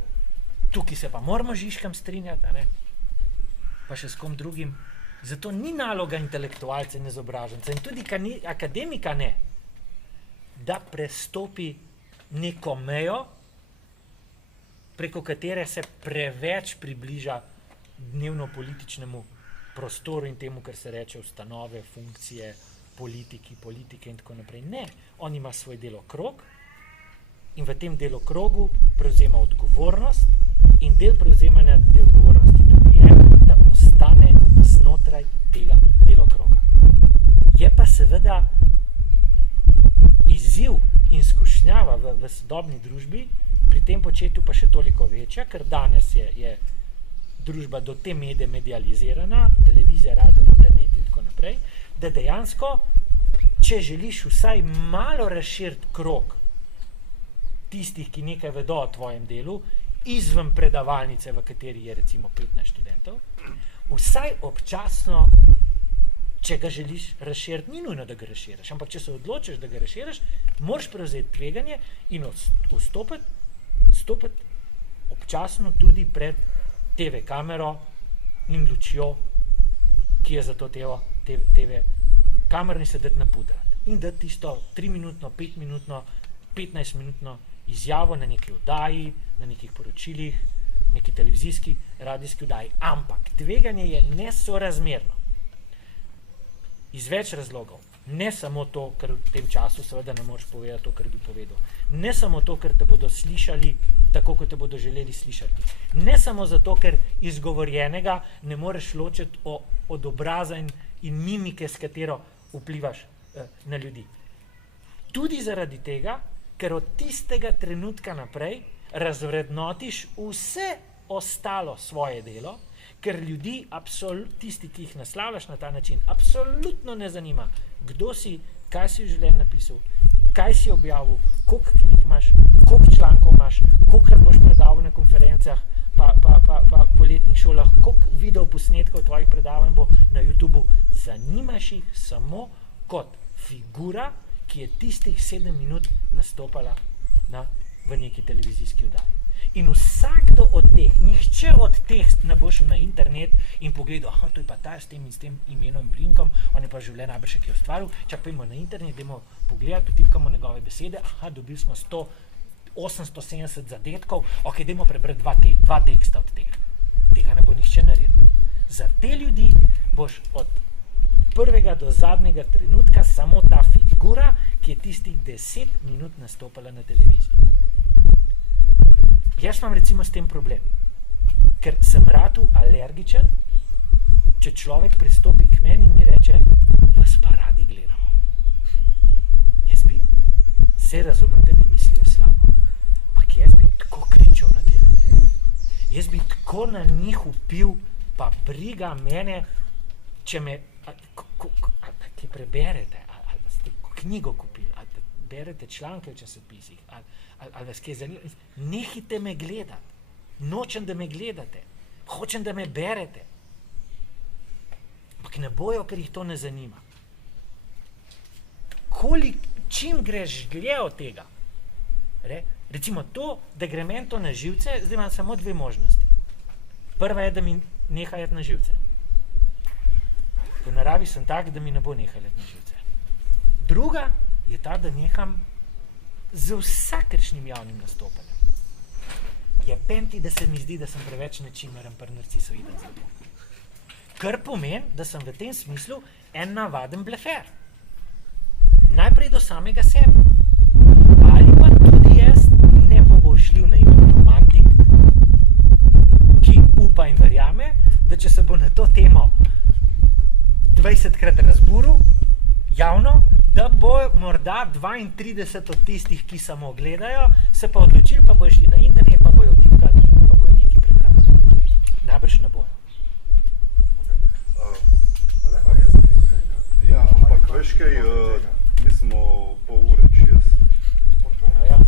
tukaj se pa moramo žižkam strinjati, a ne? Pa še s kom drugim. Zato ni naloga intelektualca in izobraženca in tudi akademika ne, da prestopi neko mejo, preko katere se preveč približa dnevno političnemu prostoru in temu, kar se reče ustanove, funkcije, politike in tako naprej. Ne, on ima svoj delokrog in v tem delokrogu prevzema odgovornost in del prevzemanja te odgovornosti tudi je, da ostane znotraj tega delokroga. Je pa seveda izziv in skušnjava v sodobni družbi pri tem početju pa še toliko večja, ker danes je družba do te mede medializirana, televizija, radio, internet in tako naprej, da dejansko, če želiš vsaj malo razširiti krog tistih, ki nekaj vedo o tvojem delu, izven predavalnice, v kateri je recimo 15 študentov, vsaj občasno, če ga želiš razširiti, ni nujno, da ga razširiš, ampak če se odločiš, da ga razširiš, moraš prevzeti tveganje in stopiti občasno tudi pred TV kamero in lučjo, ki je za to TV kamero, in se dati napudrati. In dati tisto 3-minutno, 5-minutno, 15-minutno izjavo na neki oddaji, na nekih poročilih, neki televizijski, radijski oddaji. Ampak tveganje je nesorazmerno. Iz več razlogov. Ne samo to, ker v tem času seveda ne moreš povedati to, kar bi povedal. Ne samo to, ker te bodo slišali tako, kot te bodo želeli slišati. Ne samo zato, ker izgovorjenega ne moreš ločiti od obraza in mimike, s katero vplivaš na ljudi. Tudi zaradi tega, ker od tistega trenutka naprej razvrednotiš vse ostalo svoje delo, ker ljudi, tisti, ki jih naslavljaš na ta način, absolutno ne zanima, kdo si, kaj si v življenju napisal, kaj si objavil, koliko knjig imaš, koliko člankov imaš, kolikokrat boš predaval na konferencah, pa poletnih šolah, koliko videoposnetkov tvojih predavanj bo na YouTubu. Zanimaš jih samo kot figura, ki je tistih 7 minut nastopala v neki televizijski oddaji. In vsakdo od teh, nihče od teh ne bo šel na internet in pogledal, aha, to je pa ta s tem in s tem imenom in priimkom, on je pa življenje najbrž še ki je ustvaril, čak pojmo na internet, dajmo pogledati, vtipkamo njegove besede, aha, dobili smo 870 zadetkov, ok, dajmo prebrati dva teksta od teh. Tega ne bo nihče naredil. Za te ljudi boš od prvega do zadnjega trenutka samo ta figura, ki je tistih 10 minut nastopala na televiziji. Jaz imam recimo s tem problem, ker sem ratu alergičen, če človek pristopi k meni in mi reče, vas pa radi gledamo. Jaz bi, se razumem, da ne mislijo slabo, ampak jaz bi tako kričal na te ljudi. Jaz bi tako na njih vpil, pa briga mene, če me, ki preberete, ali ste knjigo kupili, ali berete članke v časopisih, ali vas kaj zanima. Nehite me gledati. Nočem, da me gledate. Hočem, da me berete. Ampak ne bojo, ker jih to ne zanima. Čim greš dlje od tega? Recimo to, da gre meni to na živce, zdaj imam samo 2 možnosti. Prva je, da mi neha jeti na živce. V naravi sem tak, da mi ne bo nehal jeti na živce. Druga je ta, da neham z vsakršnim javnim nastopanjem. Je penti, da se mi zdi, da sem preveč nečimeren pri narcisoiden zato. Kar pomeni, da sem v tem smislu en navaden blefer. Najprej do samega sebe. Ali pa tudi jaz nepoboljšljiv naiven romantik, ki upa in verjame, da če se bo na to temo 20krat razburil, javno, da bo morda 32 od tistih, ki samo gledajo, se pa odločili, pa bojo šli na internet, pa bojo vtipkali, pa bojo nekaj prebrali. Najbrž ne bojo. Ja, ampak veš kaj, mi smo pol ure čez.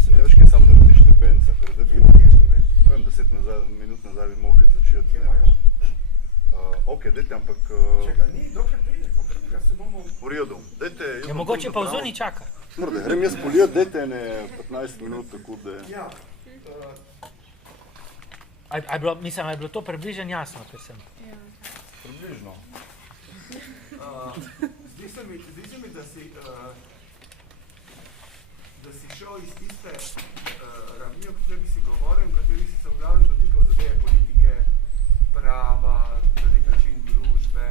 Veš kaj, samo zaradi štrbenca, ker zdaj bi mogli, ne vem, 10 minut nazaj bi mogli začeti. Ok, dajte, ampak... Če ga ni, dokaj pride, pa prvega se bomo... V redu, dajte... Ja, mogoče pa v zoni čaka. Morda, grem jaz polijati, dajte ne 15 minut, tako da... Ja. Mislim, je bilo to približno jasno, ker sem... Približno. Zdi se mi, da si šel iz tiste ravni, o kateri si govoril, v kateri si se v glavnem dotikal zadeve politike, prava, na nek način družbe,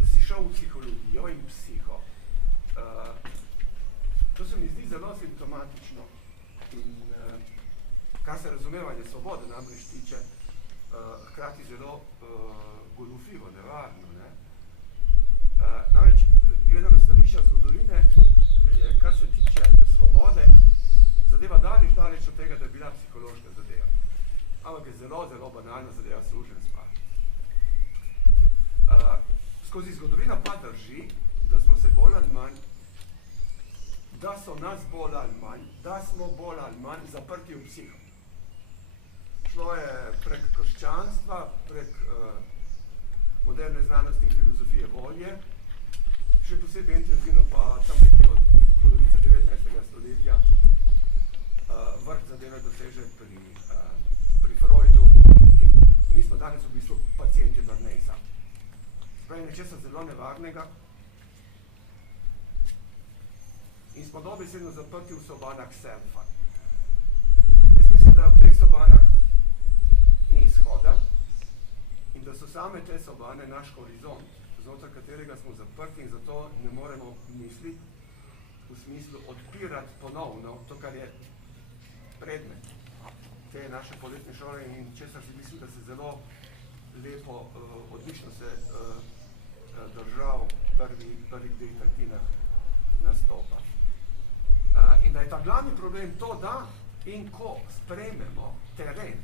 da si šel v psihologijo in psiho. To se mi zdi zelo simptomatično in kar se razumevanje svobode namreč tiče, hkrati zelo goljufivo, nevarno. Namreč, gledano stališča zgodovine, je, kar se tiče svobode, zadeva daleč od tega, da je bila psihološka zadeva. Ampak je zelo banalna zadeva služen spad. skozi zgodovino pa drži, da smo se bolj ali manj, da so nas bolj ali manj, da smo bolj ali manj zaprti v psiho. Šlo je prek krščanstva, prek moderne znanosti in filozofije volje, še posebej intenzivno pa tam nekje od polovice 19. stoletja vrh zadeve doseže pri Freudu in mi smo danes v bistvu pacijenti Barnesa. Spravi nečesa zelo nevarnega in smo dobesedno zaprti v sobanah selfa. Jaz mislim, da v teh sobanah ni izhoda in da so same te sobane naš horizont, znotraj katerega smo zaprti in zato ne moremo misliti v smislu odpirati ponovno to, kar je predmet te naše poletne šole in česar si mislim, da se zelo lepo, odlično se držal prvih dveh tretjinah nastopa. In da je ta glavni problem to, da in ko sprejmemo teren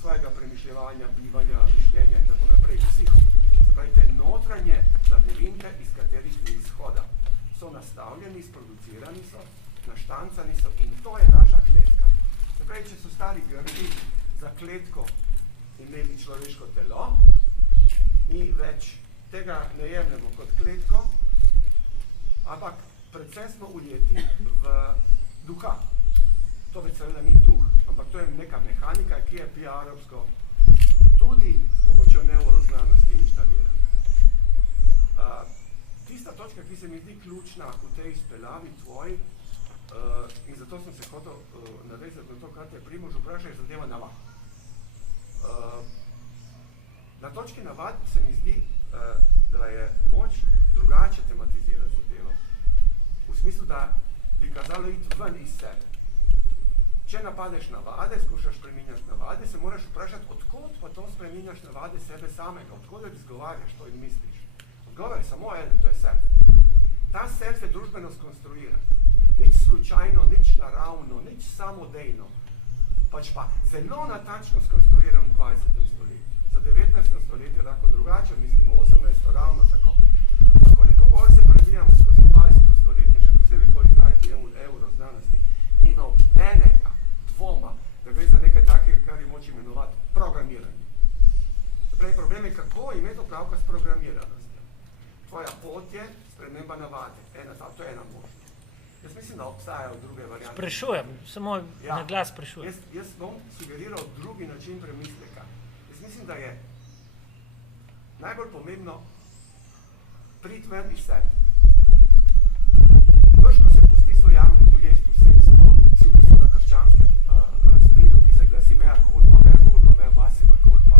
svojega premišljevanja, bivanja, mišljenja in tako naprej, psiho, se pravi te notranje labirinte, iz katerih ni izhoda, so nastavljeni, sproducirani so, naštancani so in to je naša kletka. Se pravi, če so stari Grki za kletko imeli človeško telo, mi več tega ne jemljemo kot kletko, ampak predvsem smo ujeti v duha. To več seveda ni duh, ampak to je neka mehanika, ki je PR-ovsko tudi s pomočjo neuroznanosti inštalirana. Tista točka, ki se mi zdi ključna v tej izpeljavi tvoji, in zato sem se hotel navezati na to, kar te Primož vpraša, je zadeva navad. Na točki navad se mi zdi, da je moč drugače tematizirati zadevo. V smislu, da bi kazalo iti ven iz sebe. Če napadeš navade, skušaš spreminjati navade, se moraš vprašati, odkot pa to spreminjaš navade sebe samega, odkot izgovarjaš to in misliš. Odgovor je samo eden, to je self. Ta self je družbeno skonstruiran. Nič slučajno, nič naravno, nič samodejno. Pač pa zelo natančno skonstruiran v 20. stoletju. Za 19. stoletje lahko drugače, mislimo 18. ravno tako. Pa koliko bolj se prebijamo skozi 20. stoletje, še posebej po iznajdu evroznanosti, ni nobenega dvoma, da gre za nekaj takega, kar je moč imenovati programiranje. Torej, problem je, kako imeti opravka s programiranostjo. Tvoja pot je sprememba navade. To je ena možnost. Jaz mislim, da obstajajo druge variante. Sprašujem, samo na glas sprašujem. Jaz bom sugeriral drugi način premisleka. Jaz mislim, da je najbolj pomembno priti ven iz sebe. Vrško se pusti sojami ujesti vsebstvo, si v bistvu na krščanskem spidu, ki se glasi mea culpa, mea massima culpa.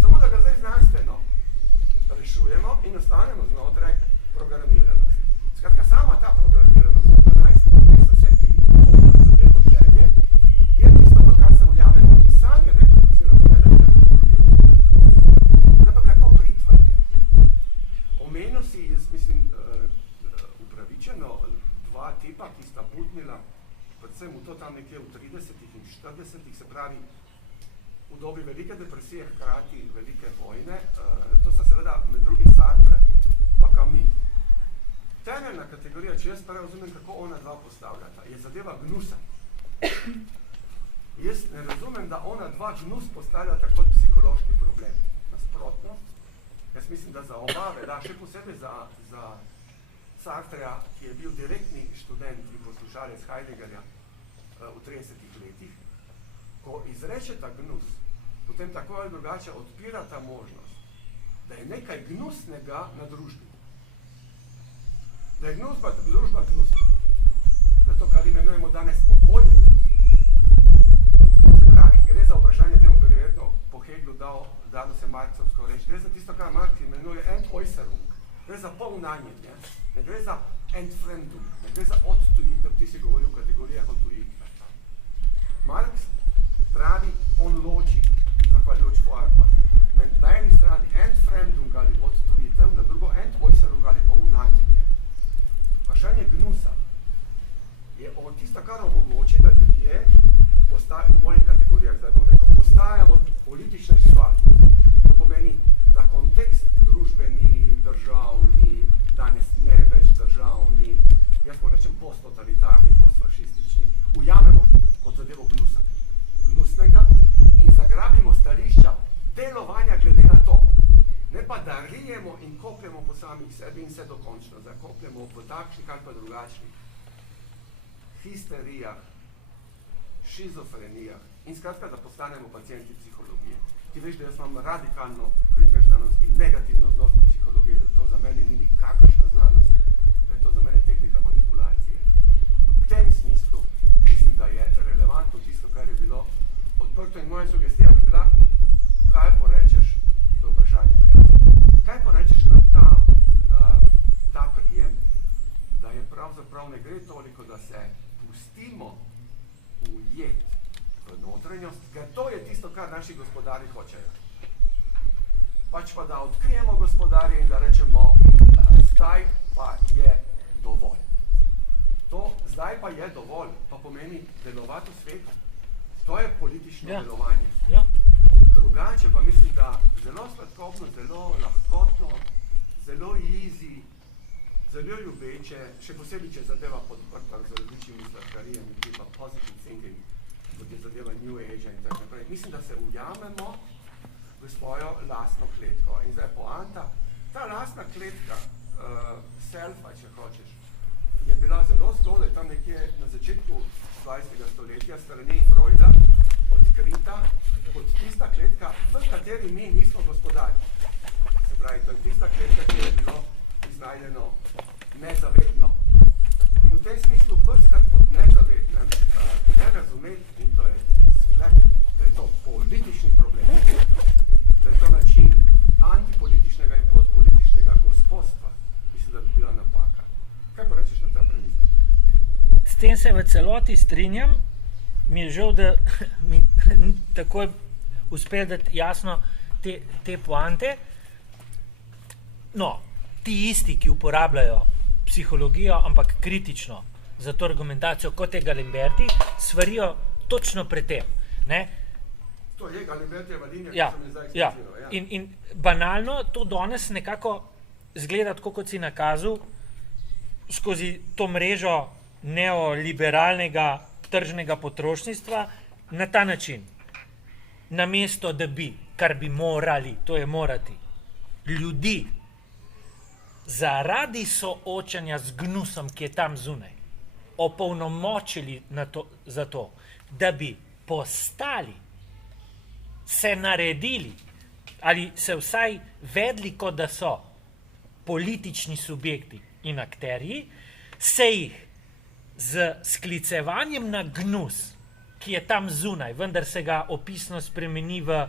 Samo da ga zdaj znanstveno rešujemo in ostanemo znotraj programiranosti. Skratka, sama ta programiranost, da se ti zadevo želje, je tisto, kar se ujamemo in sami reproduciramo, ne da bi kako drugi obsledali. Ne pa kako pritve. Omenil si, jaz mislim, upravičeno, dva tipa, ki sta putnila, predvsem v to tam nekje v 30-ih in 40-ih, se pravi, v dobi velike depresije, hkrati velike vojne, to sta seveda med drugim Sartre pa Camus. Temeljna kategorija, če jaz prav razumem, kako ona dva postavljata, je zadeva gnusa. Jaz ne razumem, da ona dva gnus postavljata kot psihološki problem. Nasprotno, jaz mislim, da za oba velja, še posebej za Sartreja, ki je bil direktni študent in poslušalec Heideggerja v 30 letih, ko izrečeta gnus, potem tako ali drugače odpira ta možnost, da je nekaj gnusnega na družbi. Da je družba gnusna. Zato, kar imenujemo danes okolje gnusno. Se pravi, gre za vprašanje, temu bi verjetno po Hegelu dalo se Marksovsko reči. Gre za tisto, kar Marx imenuje Entäußerung. Gre za polnanjenje. Ne gre za Entfremdung. Ne gre za odtujitev. Ti si govoril v kategorijah odtujitve. Marx pravi, on loči, zahvaljujoč Feuerbachu. Na eni strani Entfremdung ali odtujitev, na drugo Entäußerung ali polnanjenje. Vprašanje gnusa je tisto, kar omogoči, da ljudje v mojih kategorijah, zdaj bom rekel, postajamo politične živali. To pomeni, da kontekst družbe da rijemo in kopljemo po samih sebi in se dokončno zakopljemo v takšnih ali pa drugačnih histerijah, šizofrenijah in skratka, da postanemo pacijenti psihologije. Ti veš, da jaz imam radikalno Wittgensteinovski negativno odnos do psihologije, da to za mene ni nikakršna znanost, da je to za mene tehnika manipulacije. V tem smislu mislim, da je relevantno tisto, kar je bilo odprto in moja sugestija bi bila, kaj porečeš, to vprašanje za jaz, kaj porečeš na ta prijem, da je pravzaprav ne gre toliko, da se pustimo ujet v notranjost, ker to je tisto, kar naši gospodari hočejo. Pač pa da odkrijemo gospodarje in da rečemo, zdaj pa je dovolj. To zdaj pa je dovolj, pa pomeni delovati v svetu. To je politično delovanje. Ja. Drugače pa mislim, da zelo sladkobno, zelo lahkotno, zelo easy, zelo ljubeče, še posebej, če zadeva podprta z različnimi sladkarijami, tipa positive thinking, kot je zadeva New Age in tako naprej. Mislim, da se ujamemo v svojo lastno kletko. In zdaj poanta, ta lastna kletka, selfa, če hočeš, je bila zelo zgodaj, tam nekje na začetku 20. stoletja strani Freuda odkrita kot tista kletka, v kateri mi nismo gospodari. Se pravi, to je tista kletka, ki je bilo iznajdeno nezavedno. In v tem smislu brskati pod nezavednem, ne razumeti, in to je sklep, da je to politični problem, da je to način antipolitičnega in podpolitičnega gospodstva, mislim, da bi bila napaka. Kaj pa rečeš na ta premislek? S tem se v celoti strinjam, mi je žal, da mi takoj uspe dati jasno te poante. No, ti isti, ki uporabljajo psihologijo, ampak kritično za to argumentacijo, kot je Galimberti, svarijo točno pred tem. Ne? To je Galimbertijeva linija, Ja, ki sem je zdaj ja. ekspliciral. In banalno to danes nekako zgleda tako, kot si nakazal, skozi to mrežo neoliberalnega tržnega potrošništva na ta način. Namesto, da bi, kar bi morali, to je morati, ljudi zaradi soočanja z gnusom, ki je tam zunaj, opolnomočili za to, da bi postali, se naredili ali se vsaj vedli, kot da so politični subjekti in akterji, se jih z sklicevanjem na gnus, ki je tam zunaj, vendar se ga opisno spremeni v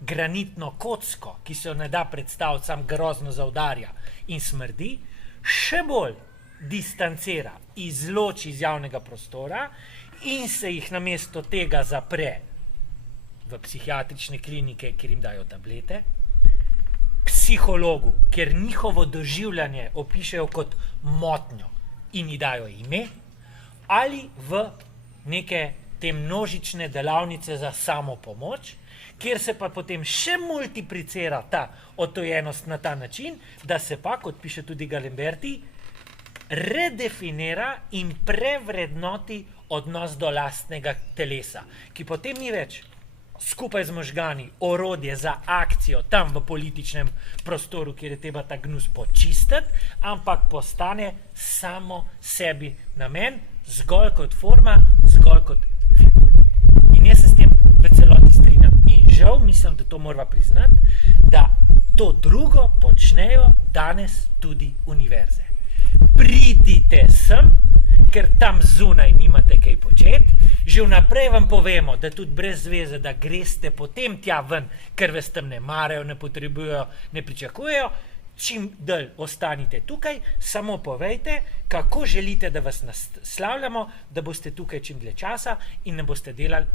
granitno kocko, ki se jo ne da predstaviti, sam grozno zaudarja in smrdi, še bolj distancira, izloči iz javnega prostora in se jih namesto tega zapre v psihiatrične klinike, kjer jim dajo tablete, psihologu, kjer njihovo doživljanje opišejo kot motnjo in ji dajo ime, ali v neke te množične delavnice za samopomoč, kjer se pa potem še multiplicira ta odtojenost na ta način, da se pa, kot piše tudi Galimberti, redefinira in prevrednoti odnos do lastnega telesa, ki potem ni več skupaj z možgani orodje za akcijo tam v političnem prostoru, kjer je treba ta gnus počistiti, ampak postane samo sebi namen, zgolj kot forma, zgolj kot figura. In jaz se s tem v celoti strinjam. In žal, mislim, da to morava priznati, da to drugo počnejo danes tudi univerze. Pridite sem, ker tam zunaj nimate kaj početi, že vnaprej vam povemo, da tudi brez zveze, da greste potem tja ven, ker vas tam ne marajo, ne potrebujejo, ne pričakujejo, čim dalj ostanite tukaj, samo povejte, kako želite, da vas naslavljamo, da boste tukaj čim dlje časa in ne boste delali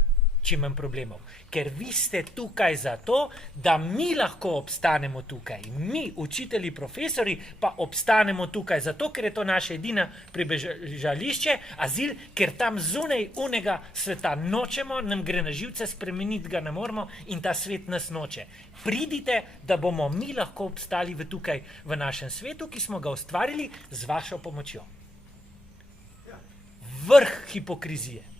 čim manj problemov. Ker vi ste tukaj zato, da mi lahko obstanemo tukaj. Mi, učitelji, profesori, pa obstanemo tukaj zato, ker je to naše edina pribežališče, azil, ker tam zunaj unega sveta nočemo, nam gre na živce, spremeniti ga ne moremo in ta svet nas noče. Pridite, da bomo mi lahko obstali tukaj v našem svetu, ki smo ga ustvarili z vašo pomočjo. Vrh hipokrizije.